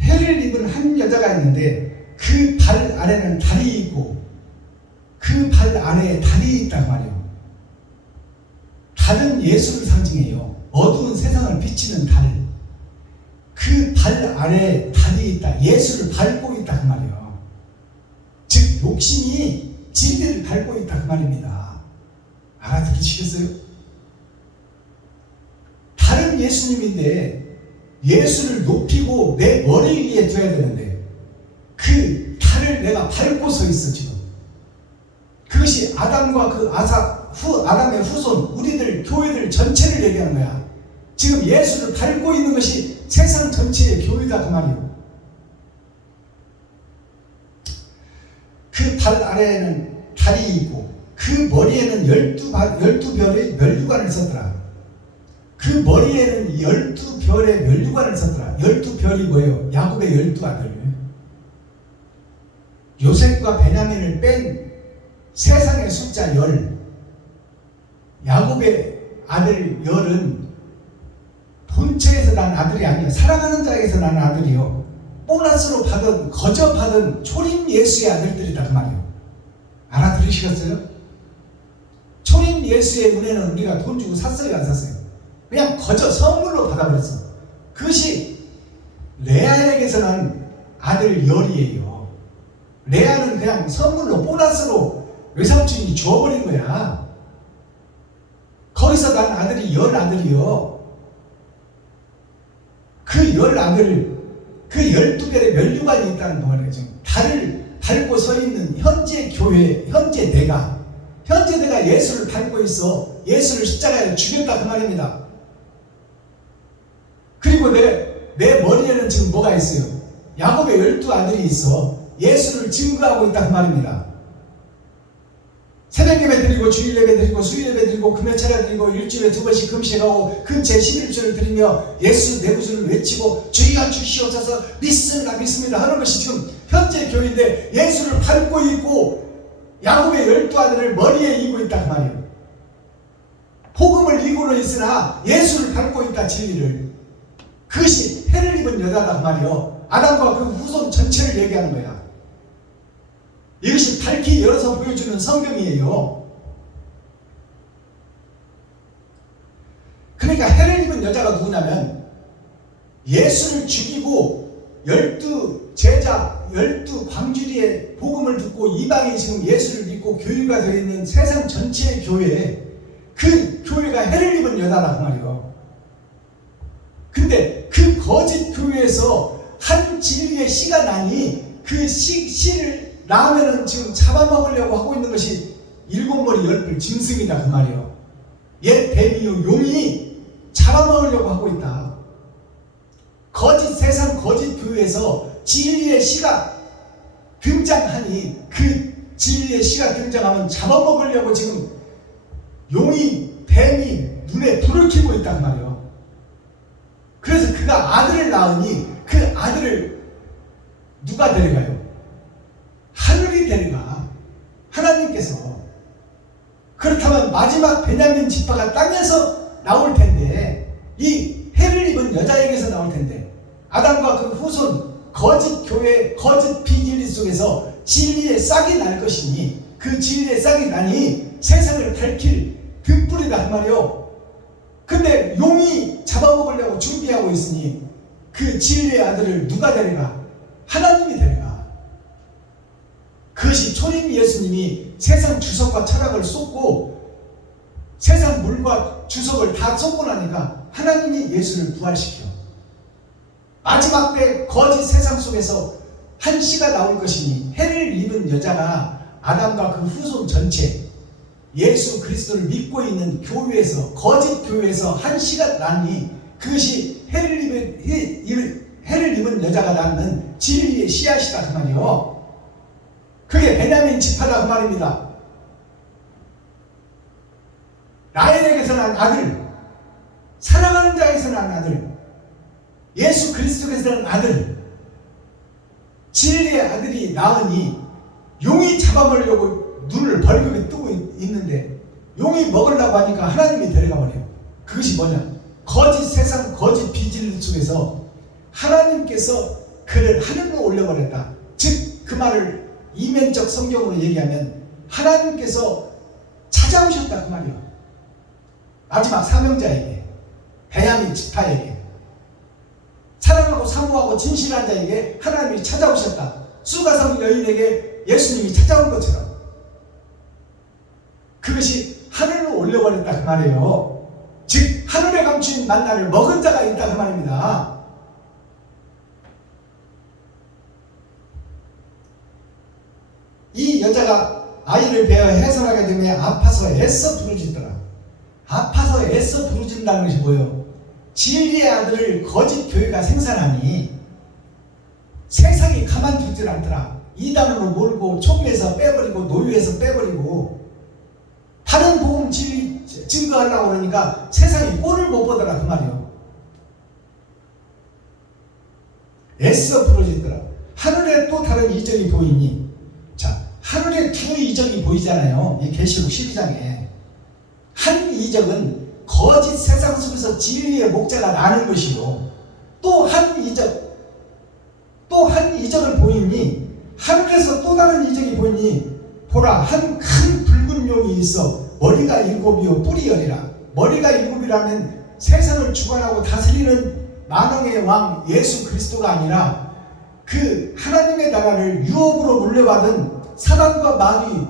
해를 입은 한 여자가 있는데 그 발 아래는 달이 있고 그 발 아래에 달이 있단 말이에요. 달은 예수를 상징해요. 어두운 세상을 비치는 달. 그 발 아래에 달이 있다. 예수를 밟고 있다 그 말이에요. 즉 욕심이 진리를 밟고 있다 그 말입니다. 알아들으시겠어요? 달은 예수님인데 예수를 높이고 내 머리 위에 둬야 되는데 그 달을 내가 밟고 서 있어 지금. 그것이 아담과 그 아담의 후손 우리들 교회들 전체를 얘기하는 거야. 지금 예수를 밟고 있는 것이 세상 전체의 교회다 그 말이에요. 그 발 아래에는 달이 있고 그 머리에는 12별의 면류관을 썼더라. 그 머리에는 12별의 면류관을 썼더라. 12별이 뭐예요? 야곱의 12아들. 요셉과 베냐민을 뺀 세상의 숫자 10. 야곱의 아들 10은 본체에서 난 아들이 아니에요. 사랑하는 자에게서 난 아들이요. 보너스로 받은, 거저 받은 초림 예수의 아들들이다 그 말이에요. 알아들으시겠어요? 초림 예수의 은혜는 우리가 돈 주고 샀어요, 안 샀어요? 그냥 거저 선물로 받아버렸어. 그것이 레아에게서 난 아들 열이에요. 레아는 그냥 선물로 보너스로 외삼촌이 주어버린 거야. 거기서 난 아들이 열 아들이요. 그 열 아들, 그 12개의 면류관이 있다는 말이에요. 지금 달을 밟고 서 있는 현재 교회, 현재 내가 예수를 밟고 있어. 예수를 십자가에 죽였다 그 말입니다. 그리고 내 머리에는 지금 뭐가 있어요? 야곱의 12아들이 있어. 예수를 증거하고 있다 그 말입니다. 새벽 예배 드리고 주일 예배 드리고 수일 예배 드리고 금요차례 드리고 일주일에 2번씩 금식하고 근체 11조를 드리며 예수 내 구주를 외치고 주여 주시옵소서 믿습니다 하는 것이 지금 현재 교회인데 예수를 밟고 있고 야곱의 12아들을 머리에 이고 있다 그 말이에요. 복음을 이고는 있으나 예수를 밟고 있다 진리를. 그것이 해를 입은 여자다 그 말이에요. 아담과 그 후손 전체를 얘기하는 거야. 이것이 밝히 열어서 보여주는 성경이에요. 그러니까 해를 입은 여자가 누구냐면 예수를 죽이고 12제자 12광주리의 복음을 듣고 이방이 지금 예수를 믿고 교회가 되어 있는 세상 전체의 교회, 그 교회가 해를 입은 여자라 그 말이에요. 근데 그 거짓 교회에서 한 진리의 씨가 나니 그 씨를 라면은 지금 잡아먹으려고 하고 있는 것이 7머리 10뿔 짐승이다 그 말이에요. 옛 뱀이요 용이 잡아먹으려고 하고 있다. 거짓 세상 거짓 교회에서 진리의 씨가 등장하니 그 진리의 씨가 등장하면 잡아먹으려고 지금 용이 뱀이 눈에 불을 켜고 있단 말이에요. 그래서 그가 아들을 낳으니 그 아들을 누가 데려가요? 하늘이 데려가. 하나님께서. 그렇다면 마지막 베냐민 지파가 땅에서 나올 텐데 이 해를 입은 여자에게서 나올 텐데 아담과 그 후손 거짓 교회 거짓 비진리 속에서 진리의 싹이 날 것이니 그 진리의 싹이 나니 세상을 밝힐 등불이다 한 말이요. 근데 용이 잡아먹으려고 준비하고 있으니 그 진리의 아들을 누가 데려가? 하나님이 데려가. 그것이 초림 예수님이 세상 주석과 철학을 쏟고 세상 물과 주석을 다 쏟고 나니까 하나님이 예수를 부활시켜. 마지막 때 거짓 세상 속에서 한 씨가 나올 것이니 해를 입은 여자가 아담과 그 후손 전체 예수 그리스도를 믿고 있는 교회에서 거짓 교회에서 한 씨가 나니 그것이 해를 입은 여자가 낳는 진리의 씨앗이다 그 말이요. 그게 베냐민 지파다 그 말입니다. 라헬에게서 난 아들, 사랑하는 자에게서 난 아들, 예수 그리스도께서 난 아들, 진리의 아들이 낳으니 용이 잡아먹으려고 눈을 벌겋게 뜨고 있는데 용이 먹으려고 하니까 하나님이 데려가 버려요. 그것이 뭐냐? 거짓 세상 거짓 비진리 속에서 하나님께서 그를 하늘로 올려버렸다. 즉 그 말을 이면적 성경으로 얘기하면 하나님께서 찾아오셨다 그 말이요. 마지막 사명자에게, 베냐민 지파에게, 사랑하고 사모하고 진실한 자에게 하나님이 찾아오셨다. 수가성 여인에게 예수님이 찾아온 것처럼 그것이 하늘로 올려버렸다 그 말이에요. 즉 하늘에 감추인 만나를 먹은 자가 있다 그 말입니다. 이 여자가 아이를 베어 해산하게 되면 아파서 애써 부르짖더라. 아파서 애써 부르짖는다는 것이 뭐예요? 진리의 아들을 거짓 교회가 생산하니 세상이 가만두질 않더라. 이단으로 몰고 총회에서 빼버리고 노유에서 빼버리고 다른 복음 진리 증거하려고 그러니까 세상이 꼴을 못 보더라 그 말이요. 애써 부르짖더라. 하늘에 또 다른 이적이 보이니, 자, 하늘에 두 이적이 보이잖아요. 이 계시록 12장에 한 이적은 거짓 세상 속에서 진리의 목자가 나는 것이요, 또 한 이적을 보이니, 하늘에서 또 다른 이적이 보이니 보라, 한 큰 붉은 용이 있어 머리가 일곱이요 뿔이 열이라. 머리가 일곱이라면 세상을 주관하고 다스리는 만왕의 왕 예수 그리스도가 아니라 그 하나님의 나라를 유업으로 물려받은 사단과 마귀,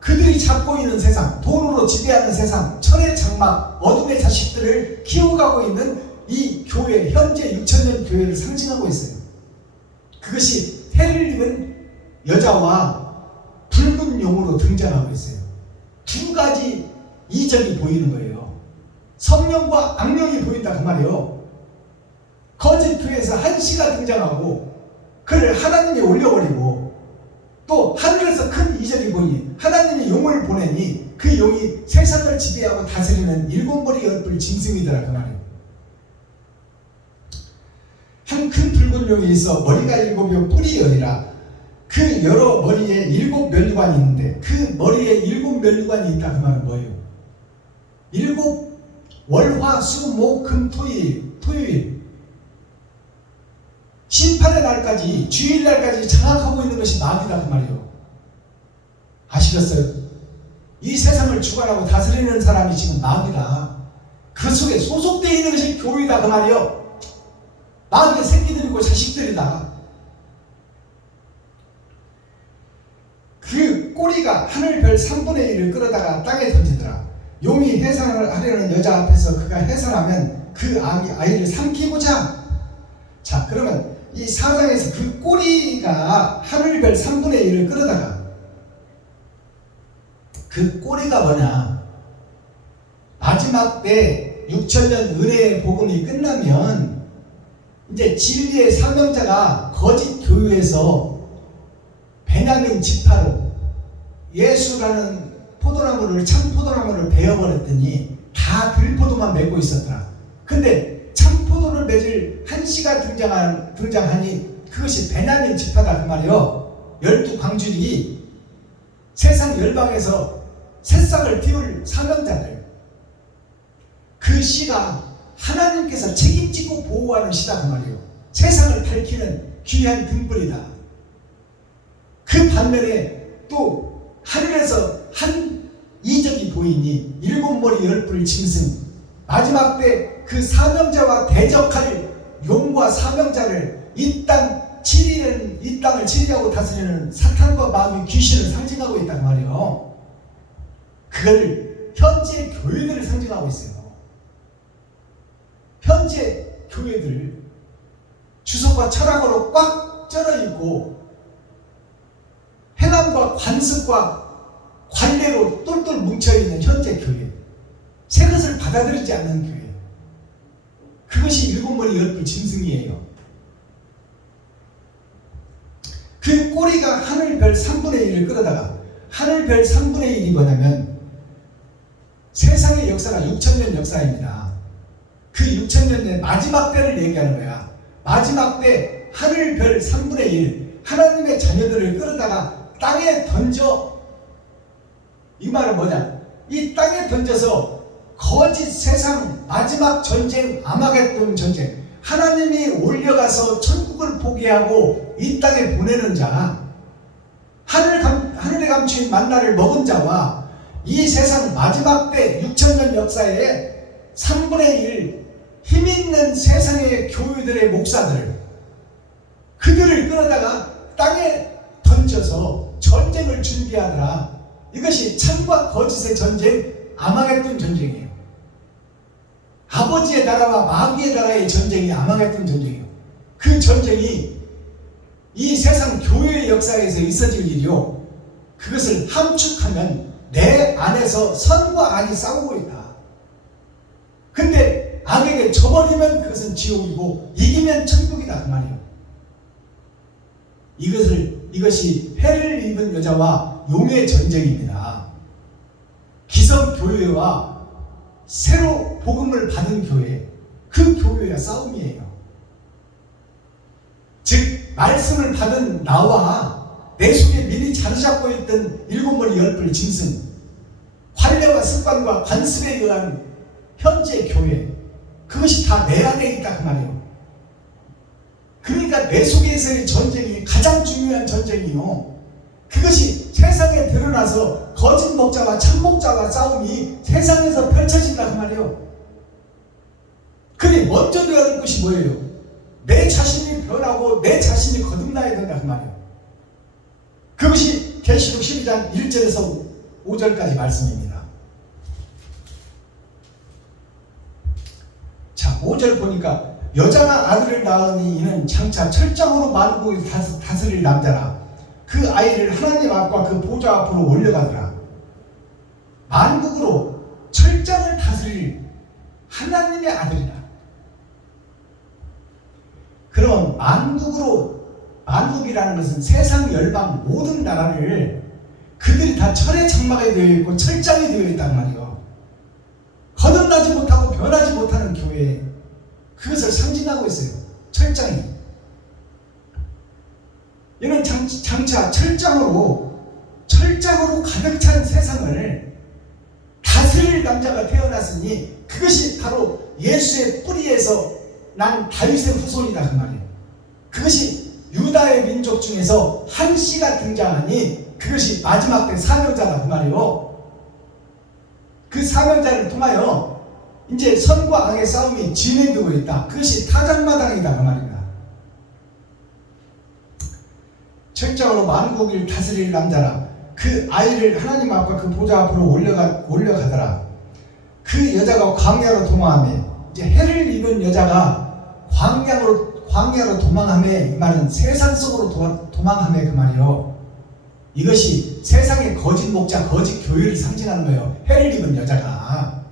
그들이 잡고 있는 세상, 돈으로 지배하는 세상, 철의 장막, 어둠의 자식들을 키워가고 있는 이 교회, 현재 6천년 교회를 상징하고 있어요. 그것이 해를 입은 여자와 붉은 용으로 등장하고 있어요. 두 가지 이적이 보이는 거예요. 성령과 악령이 보인다 그 말이에요. 거짓 교회에서 한 씨가 등장하고 그를 하나님이 올려버리고, 또 하늘에서 큰 이적이 보이니 하나님이 용을 보내니 그 용이 세상을 지배하고 다스리는 일곱 머리 열불 짐승이더라 그 말이에요. 한 큰 붉은 용이 있어 머리가 일곱이요 뿔이 열이라. 그 여러 머리에 일곱 면류관이 있는데 그 머리에 일곱 면류관이 있다 그 말은 뭐예요? 일곱 월, 화, 수, 목, 금, 토요일 심판의 날까지, 주일날까지 장악하고 있는 것이 마귀다 그 말이에요. 아시겠어요? 이 세상을 주관하고 다스리는 사람이 지금 마귀다. 그 속에 소속되어 있는 것이 교회다 그 말이에요. 마귀의 새끼들이고 자식들이다. 그 꼬리가 하늘별 3분의 1을 끌어다가 땅에 던지더라. 용이 해산을 하려는 여자 앞에서 그가 해산하면 그 아이를 삼키고자. 자, 그러면 이 4장에서 그 꼬리가 하늘별 3분의 1을 끌어다가, 그 꼬리가 뭐냐? 마지막 때 6천년 은혜의 복음이 끝나면 이제 진리의 사명자가 거짓 교회에서 베냐민 지파로 예수라는 포도나무를, 참 포도나무를 베어버렸더니 다 들포도만 맺고 있었더라. 근데 참 포도를 맺을 한 씨가 등장하니 그것이 베냐민 지파다 그 말이요. 12광주리, 세상 열방에서 새싹을 띄울 사명자들, 그 씨가 하나님께서 책임지고 보호하는 씨다 그 말이요. 세상을 밝히는 귀한 등불이다. 그 반면에 또 하늘에서 한 이적이 보이니 일곱 머리 열불 짐승, 마지막 때 그 사명자와 대적할 용과 사명자를, 이 땅을 치리하고 다스리는 사탄과 마귀, 귀신을 상징하고 있단 말이에요. 그걸 현재 교회들을 상징하고 있어요. 현재 교회들 주석과 철학으로 꽉 쩔어 있고 행함과 관습과 관례로 똘똘 뭉쳐있는 현재 교회, 새 것을 받아들이지 않는 교회, 그것이 일곱 머리 열불 짐승이에요. 그 꼬리가 하늘별 3분의 1을 끌어다가, 하늘별 3분의 1이 뭐냐면 세상의 역사가 6천년 역사입니다. 그 6천년의 마지막 때를 얘기하는 거야. 마지막 때 하늘별 3분의 1, 하나님의 자녀들을 끌어다가 땅에 던져. 이 말은 뭐냐? 이 땅에 던져서 거짓 세상 마지막 전쟁, 아마겟돈 전쟁, 하나님이 올려가서 천국을 포기하고 이 땅에 보내는 자, 하늘에 감추인 만나를 먹은 자와 이 세상 마지막 때 6천년 역사에 3분의 1 힘있는 세상의 교회들의 목사들, 그들을 끌어다가 땅에 던져서 전쟁을 준비하더라. 이것이 참과 거짓의 전쟁, 아마겟돈 전쟁이에요. 아버지의 나라와 마귀의 나라의 전쟁이 아마겟돈 전쟁이에요. 그 전쟁이 이 세상 교회의 역사에서 있어질 일이요, 그것을 함축하면 내 안에서 선과 악이 싸우고 있다. 근데 악에게 져버리면 그것은 지옥이고 이기면 천국이다, 그 말이에요. 이것이 해를 입은 여자와 용의 전쟁입니다. 기성교회와 새로 복음을 받은 교회, 그 교회와 싸움이에요. 즉 말씀을 받은 나와 내 속에 미리 자리 잡고 있던 일곱 머리 열 뿔 짐승, 관례와 습관과 관습에 의한 현재 교회, 그것이 다 내 안에 있다, 그 말이에요. 그러니까 내 속에서의 전쟁이 가장 중요한 전쟁이요, 그것이 세상에 드러나서 거짓 목자와 참 목자와 싸움이 세상에서 펼쳐진다, 그 말이에요. 그러니 먼저 되어야 할 것이 뭐예요? 내 자신이 변하고 내 자신이 거듭나야 된다, 그 말이에요. 그것이 계시록 12장 1절에서 5절까지 말씀입니다. 자, 5절 보니까 여자가 아들을 낳으니 이는 장차 철장으로 만국을 다스릴 남자라. 그 아이를 하나님 앞과 그 보좌 앞으로 올려가더라. 만국으로 철장을 다스릴 하나님의 아들이라. 그럼 만국이라는 것은 세상 열방 모든 나라를 그들이 다 철의 장막에 되어 있고 철장이 되어 있단 말이에요. 거듭나지 못하고 변하지 못하는 교회, 그것을 상징하고 있어요. 철장이. 이는 장차 철장으로 가득 찬 세상을 다스릴 남자가 태어났으니 그것이 바로 예수의 뿌리에서 난 다윗의 후손이다, 그 말이에요. 그것이 유다의 민족 중에서 한 씨가 등장하니 그것이 마지막 때 사명자다, 그 말이에요. 그 사명자를 통하여 이제 선과 악의 싸움이 진행되고 있다. 그것이 타작마당이다, 그 말입니다. 철장으로 만국을 다스릴 남자라. 그 아이를 하나님 앞과 그 보좌 앞으로 올려가더라. 그 여자가 광야로 도망하며, 이제 해를 입은 여자가 광야로 도망하며, 이 말은 세상 속으로 도망하며, 그 말이요. 이것이 세상의 거짓 목자, 거짓 교회를 상징하는 거예요. 해를 입은 여자가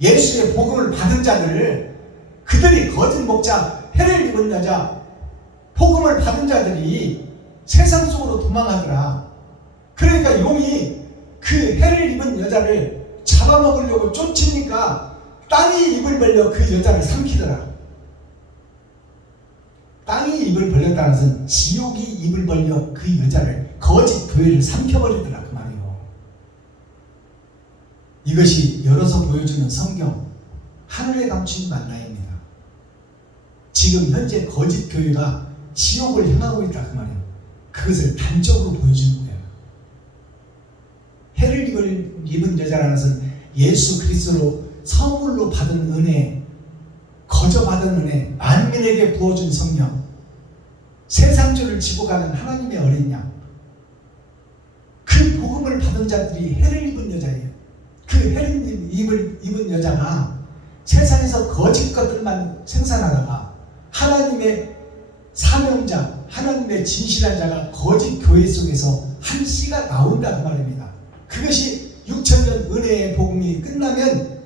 예수의 복음을 받은 자들, 그들이 거짓 목자, 해를 입은 여자, 복음을 받은 자들이 세상 속으로 도망하더라. 그러니까 용이 그 해를 입은 여자를 잡아먹으려고 쫓으니까 땅이 입을 벌려 그 여자를 삼키더라. 땅이 입을 벌렸다는 것은 지옥이 입을 벌려 그 여자를, 거짓 교회를 삼켜버리더라, 그 말이에요. 이것이 열어서 보여주는 성경, 하늘에 감춘 만나입니다. 지금 현재 거짓 교회가 지옥을 향하고 있다, 그 말이에요. 그것을 단적으로 보여주는 거예요. 해를 입은 여자라는 것은 예수 그리스도로 선물로 받은 은혜, 거저 받은 은혜, 만민에게 부어준 성령, 세상죄를 지고 가는 하나님의 어린 양, 그 복음을 받은 자들이 해를 입은 여자예요. 그 해를 입은 여자가 세상에서 거짓 것들만 생산하다가 하나님의 사명자, 하나님의 진실한 자가 거짓 교회 속에서 한 씨가 나온다는 말입니다. 그것이 6천년 은혜의 복음이 끝나면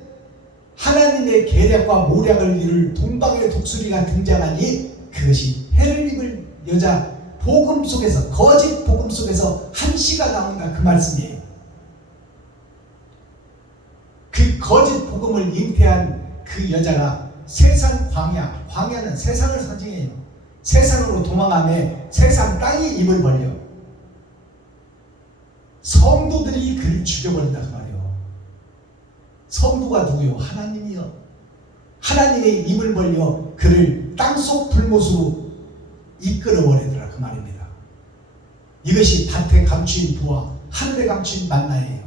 하나님의 계략과 모략을 이룰 동방의 독수리가 등장하니 그것이 해를 입을 여자 복음 속에서, 거짓 복음 속에서 한 씨가 나온다, 그 말씀이에요. 그 거짓 복음을 잉태한 그 여자가 세상 광야는 세상을 상징해요. 세상으로 도망하며 세상 땅이 입을 벌려 성도들이 그를 죽여버린다, 그 말이에요. 성부가 누구요? 하나님이요. 하나님의 입을 벌려 그를 땅속 불못으로 이끌어버리더라 그 말입니다. 이것이 밭에 감추인 부와 하늘에 감추인 만나예요.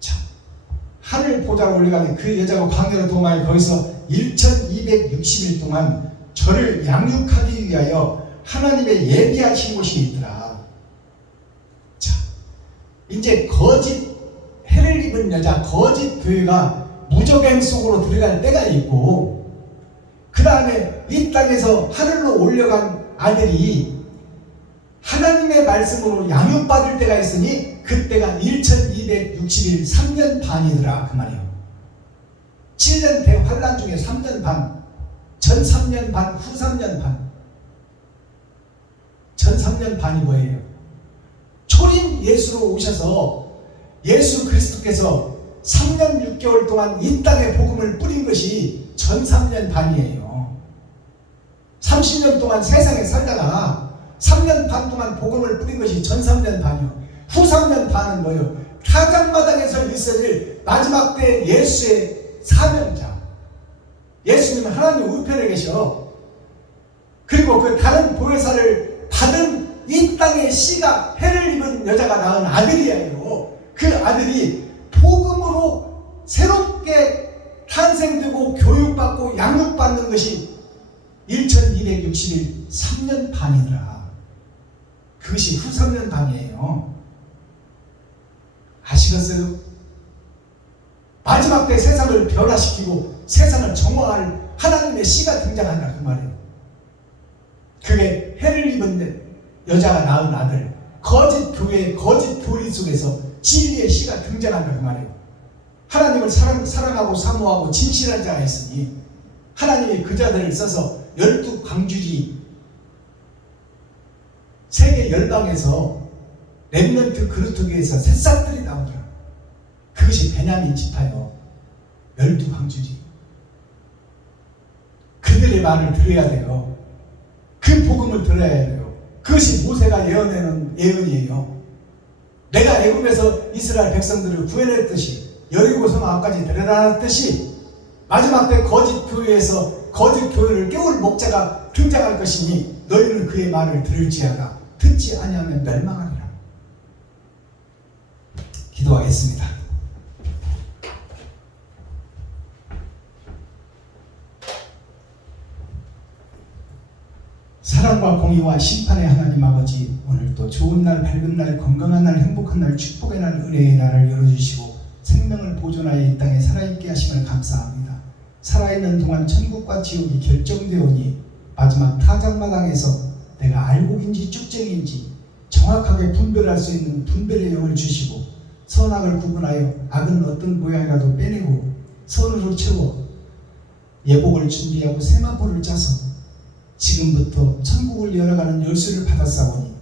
자, 하늘 보좌로 올라가니 그 여자가 광야로 도망하여 거기서 1260일 동안 저를 양육하기 위하여 하나님의 예비하신 곳이 있더라. 자, 이제 거짓 해를 입은 여자, 거짓 교회가 무저갱 속으로 들어갈 때가 있고, 그 다음에 이 땅에서 하늘로 올려간 아들이 하나님의 말씀으로 양육받을 때가 있으니 그때가 1260일 3년 반이더라 그 말이에요. 7년 대환란 중에 3년 반, 전 3년 반, 후 3년 반. 전 3년 반이 뭐예요? 초림 예수로 오셔서 예수 그리스도께서 3년 6개월 동안 이 땅에 복음을 뿌린 것이 전 3년 반이에요. 30년 동안 세상에 살다가 3년 반 동안 복음을 뿌린 것이 전 3년 반이요. 후 3년 반은 뭐예요? 타작마당에서 있어질 마지막 때 예수의 사명자. 예수님은 하나님 우편에 계셔. 그리고 그 다른 보혜사를 받은 이 땅의 씨가 해를 입은 여자가 낳은 아들이에요. 그 아들이 복음으로 새롭게 탄생되고 교육받고 양육받는 것이 1260일 3년 반이더라. 그것이 후 3년 반이에요. 아시겠어요? 마지막 때 세상을 변화시키고 세상을 정화할 하나님의 씨가 등장한다 그 말이에요. 그게 해를 입은 여자가 낳은 아들, 거짓 교회, 거짓 교리 속에서 진리의 씨가 등장한다 그 말이에요. 하나님을 사랑하고 사모하고 진실한 자가 있으니 하나님이 그 자들을 써서 12광주리 세계 열방에서 렘넌트 그루트교에서 새싹들이 나오더라. 그것이 베냐민 지파요. 12광주리. 그들의 말을 들어야 돼요. 그 복음을 들어야 돼요. 그것이 모세가 예언하는 예언이에요. 내가 애굽에서 이스라엘 백성들을 구해냈듯이 여리고 성 앞까지 데려다놨듯이 마지막 때 거짓 교회에서 거짓 교회를 깨울 목자가 등장할 것이니 너희는 그의 말을 들을지어다. 듣지 아니하면 멸망하리라. 기도하겠습니다. 사랑과 공의와 심판의 하나님 아버지, 오늘도 좋은 날, 밝은 날, 건강한 날, 행복한 날, 축복의 날, 은혜의 날을 열어주시고 생명을 보존하여 이 땅에 살아있게 하심을 감사합니다. 살아있는 동안 천국과 지옥이 결정되오니 마지막 타작마당에서 내가 알곡인지 쭉쟁이인지 정확하게 분별할 수 있는 분별의 영을 주시고 선악을 구분하여 악은 어떤 모양이라도 빼내고 선으로 채워 예복을 준비하고 세마포를 짜서 지금부터 천국을 열어가는 열쇠를 받았사오니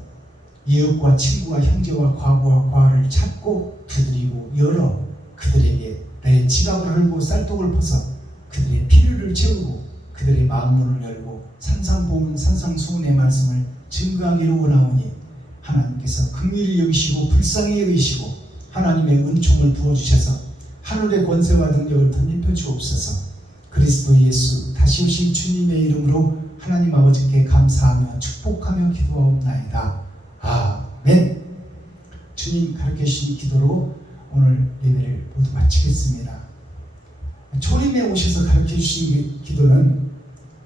이웃과 친구와 형제와 과부와 과를 찾고 두드리고 열어 그들에게 내 지갑을 헐고 쌀독을 퍼서 그들의 필요를 채우고 그들의 마음문을 열고 산상보문 산상수훈의 말씀을 증거하기를 원하오니 하나님께서 긍휼히 여기시고 불쌍히 여기시고 하나님의 은총을 부어주셔서 하늘의 권세와 능력을 덧입혀 주옵소서. 그리스도 예수 다시 오신 주님의 이름으로 하나님 아버지께 감사하며 축복하며 기도하옵나이다. 아멘. 주님 가르쳐 주신 기도로 오늘 예배를 모두 마치겠습니다. 초림에 오셔서 가르쳐 주신 기도는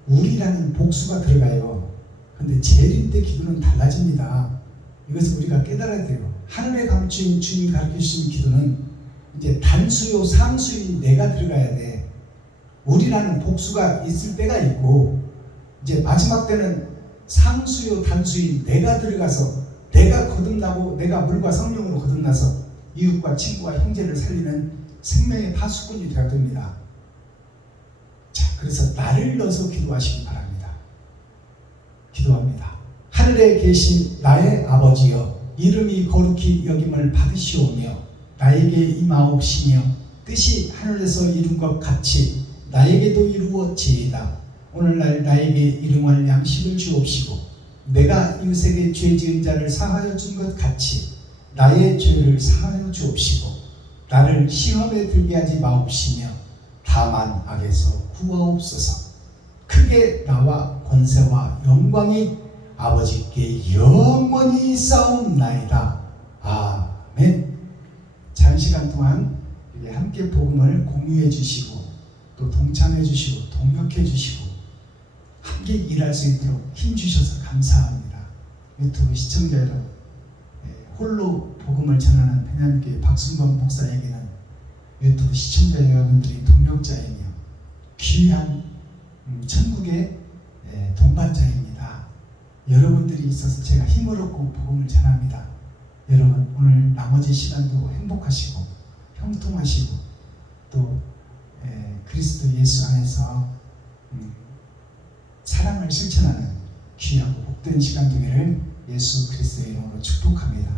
우리라는 복수가 들어가요. 근데 재림 때 기도는 달라집니다. 이것을 우리가 깨달아야 돼요. 하늘에 감추인 주님 가르쳐 주신 기도는 이제 단수요 상수인 내가 들어가야 돼. 우리라는 복수가 있을 때가 있고 이제 마지막 때는 상수요 단수인 내가 들어가서 내가 거듭나고 내가 물과 성령으로 거듭나서 이웃과 친구와 형제를 살리는 생명의 파수꾼이 되어야 됩니다. 자, 그래서 나를 넣어서 기도하시기 바랍니다. 기도합니다. 하늘에 계신 나의 아버지여, 이름이 거룩히 여김을 받으시오며 나에게 임하옵시며 뜻이 하늘에서 이룬 것 같이 나에게도 이루어지이다. 오늘날 나에게 일용할 양식을 주옵시고 내가 이웃에게 죄 지은 자를 사하여 준 것 같이 나의 죄를 사하여 주옵시고 나를 시험에 들게 하지 마옵시며 다만 악에서 구하옵소서. 크게 나와 권세와 영광이 아버지께 영원히 쌓옵나이다. 아멘. 장시간 동안 함께 복음을 공유해 주시고 또 동참해 주시고 동역해 주시고 함께 일할 수 있도록 힘주셔서 감사합니다. 유튜브 시청자 여러분, 홀로 복음을 전하는 평양교회 박순범 목사에게는 유튜브 시청자 여러분들이 동역자이며 귀한 천국의 동반자입니다. 여러분들이 있어서 제가 힘을 얻고 복음을 전합니다. 여러분 오늘 나머지 시간도 행복하시고 형통하시고 또 그리스도 예수 안에서 사랑을 실천하는 귀하고 복된 시간 되기를 예수 그리스도의 이름으로 축복합니다.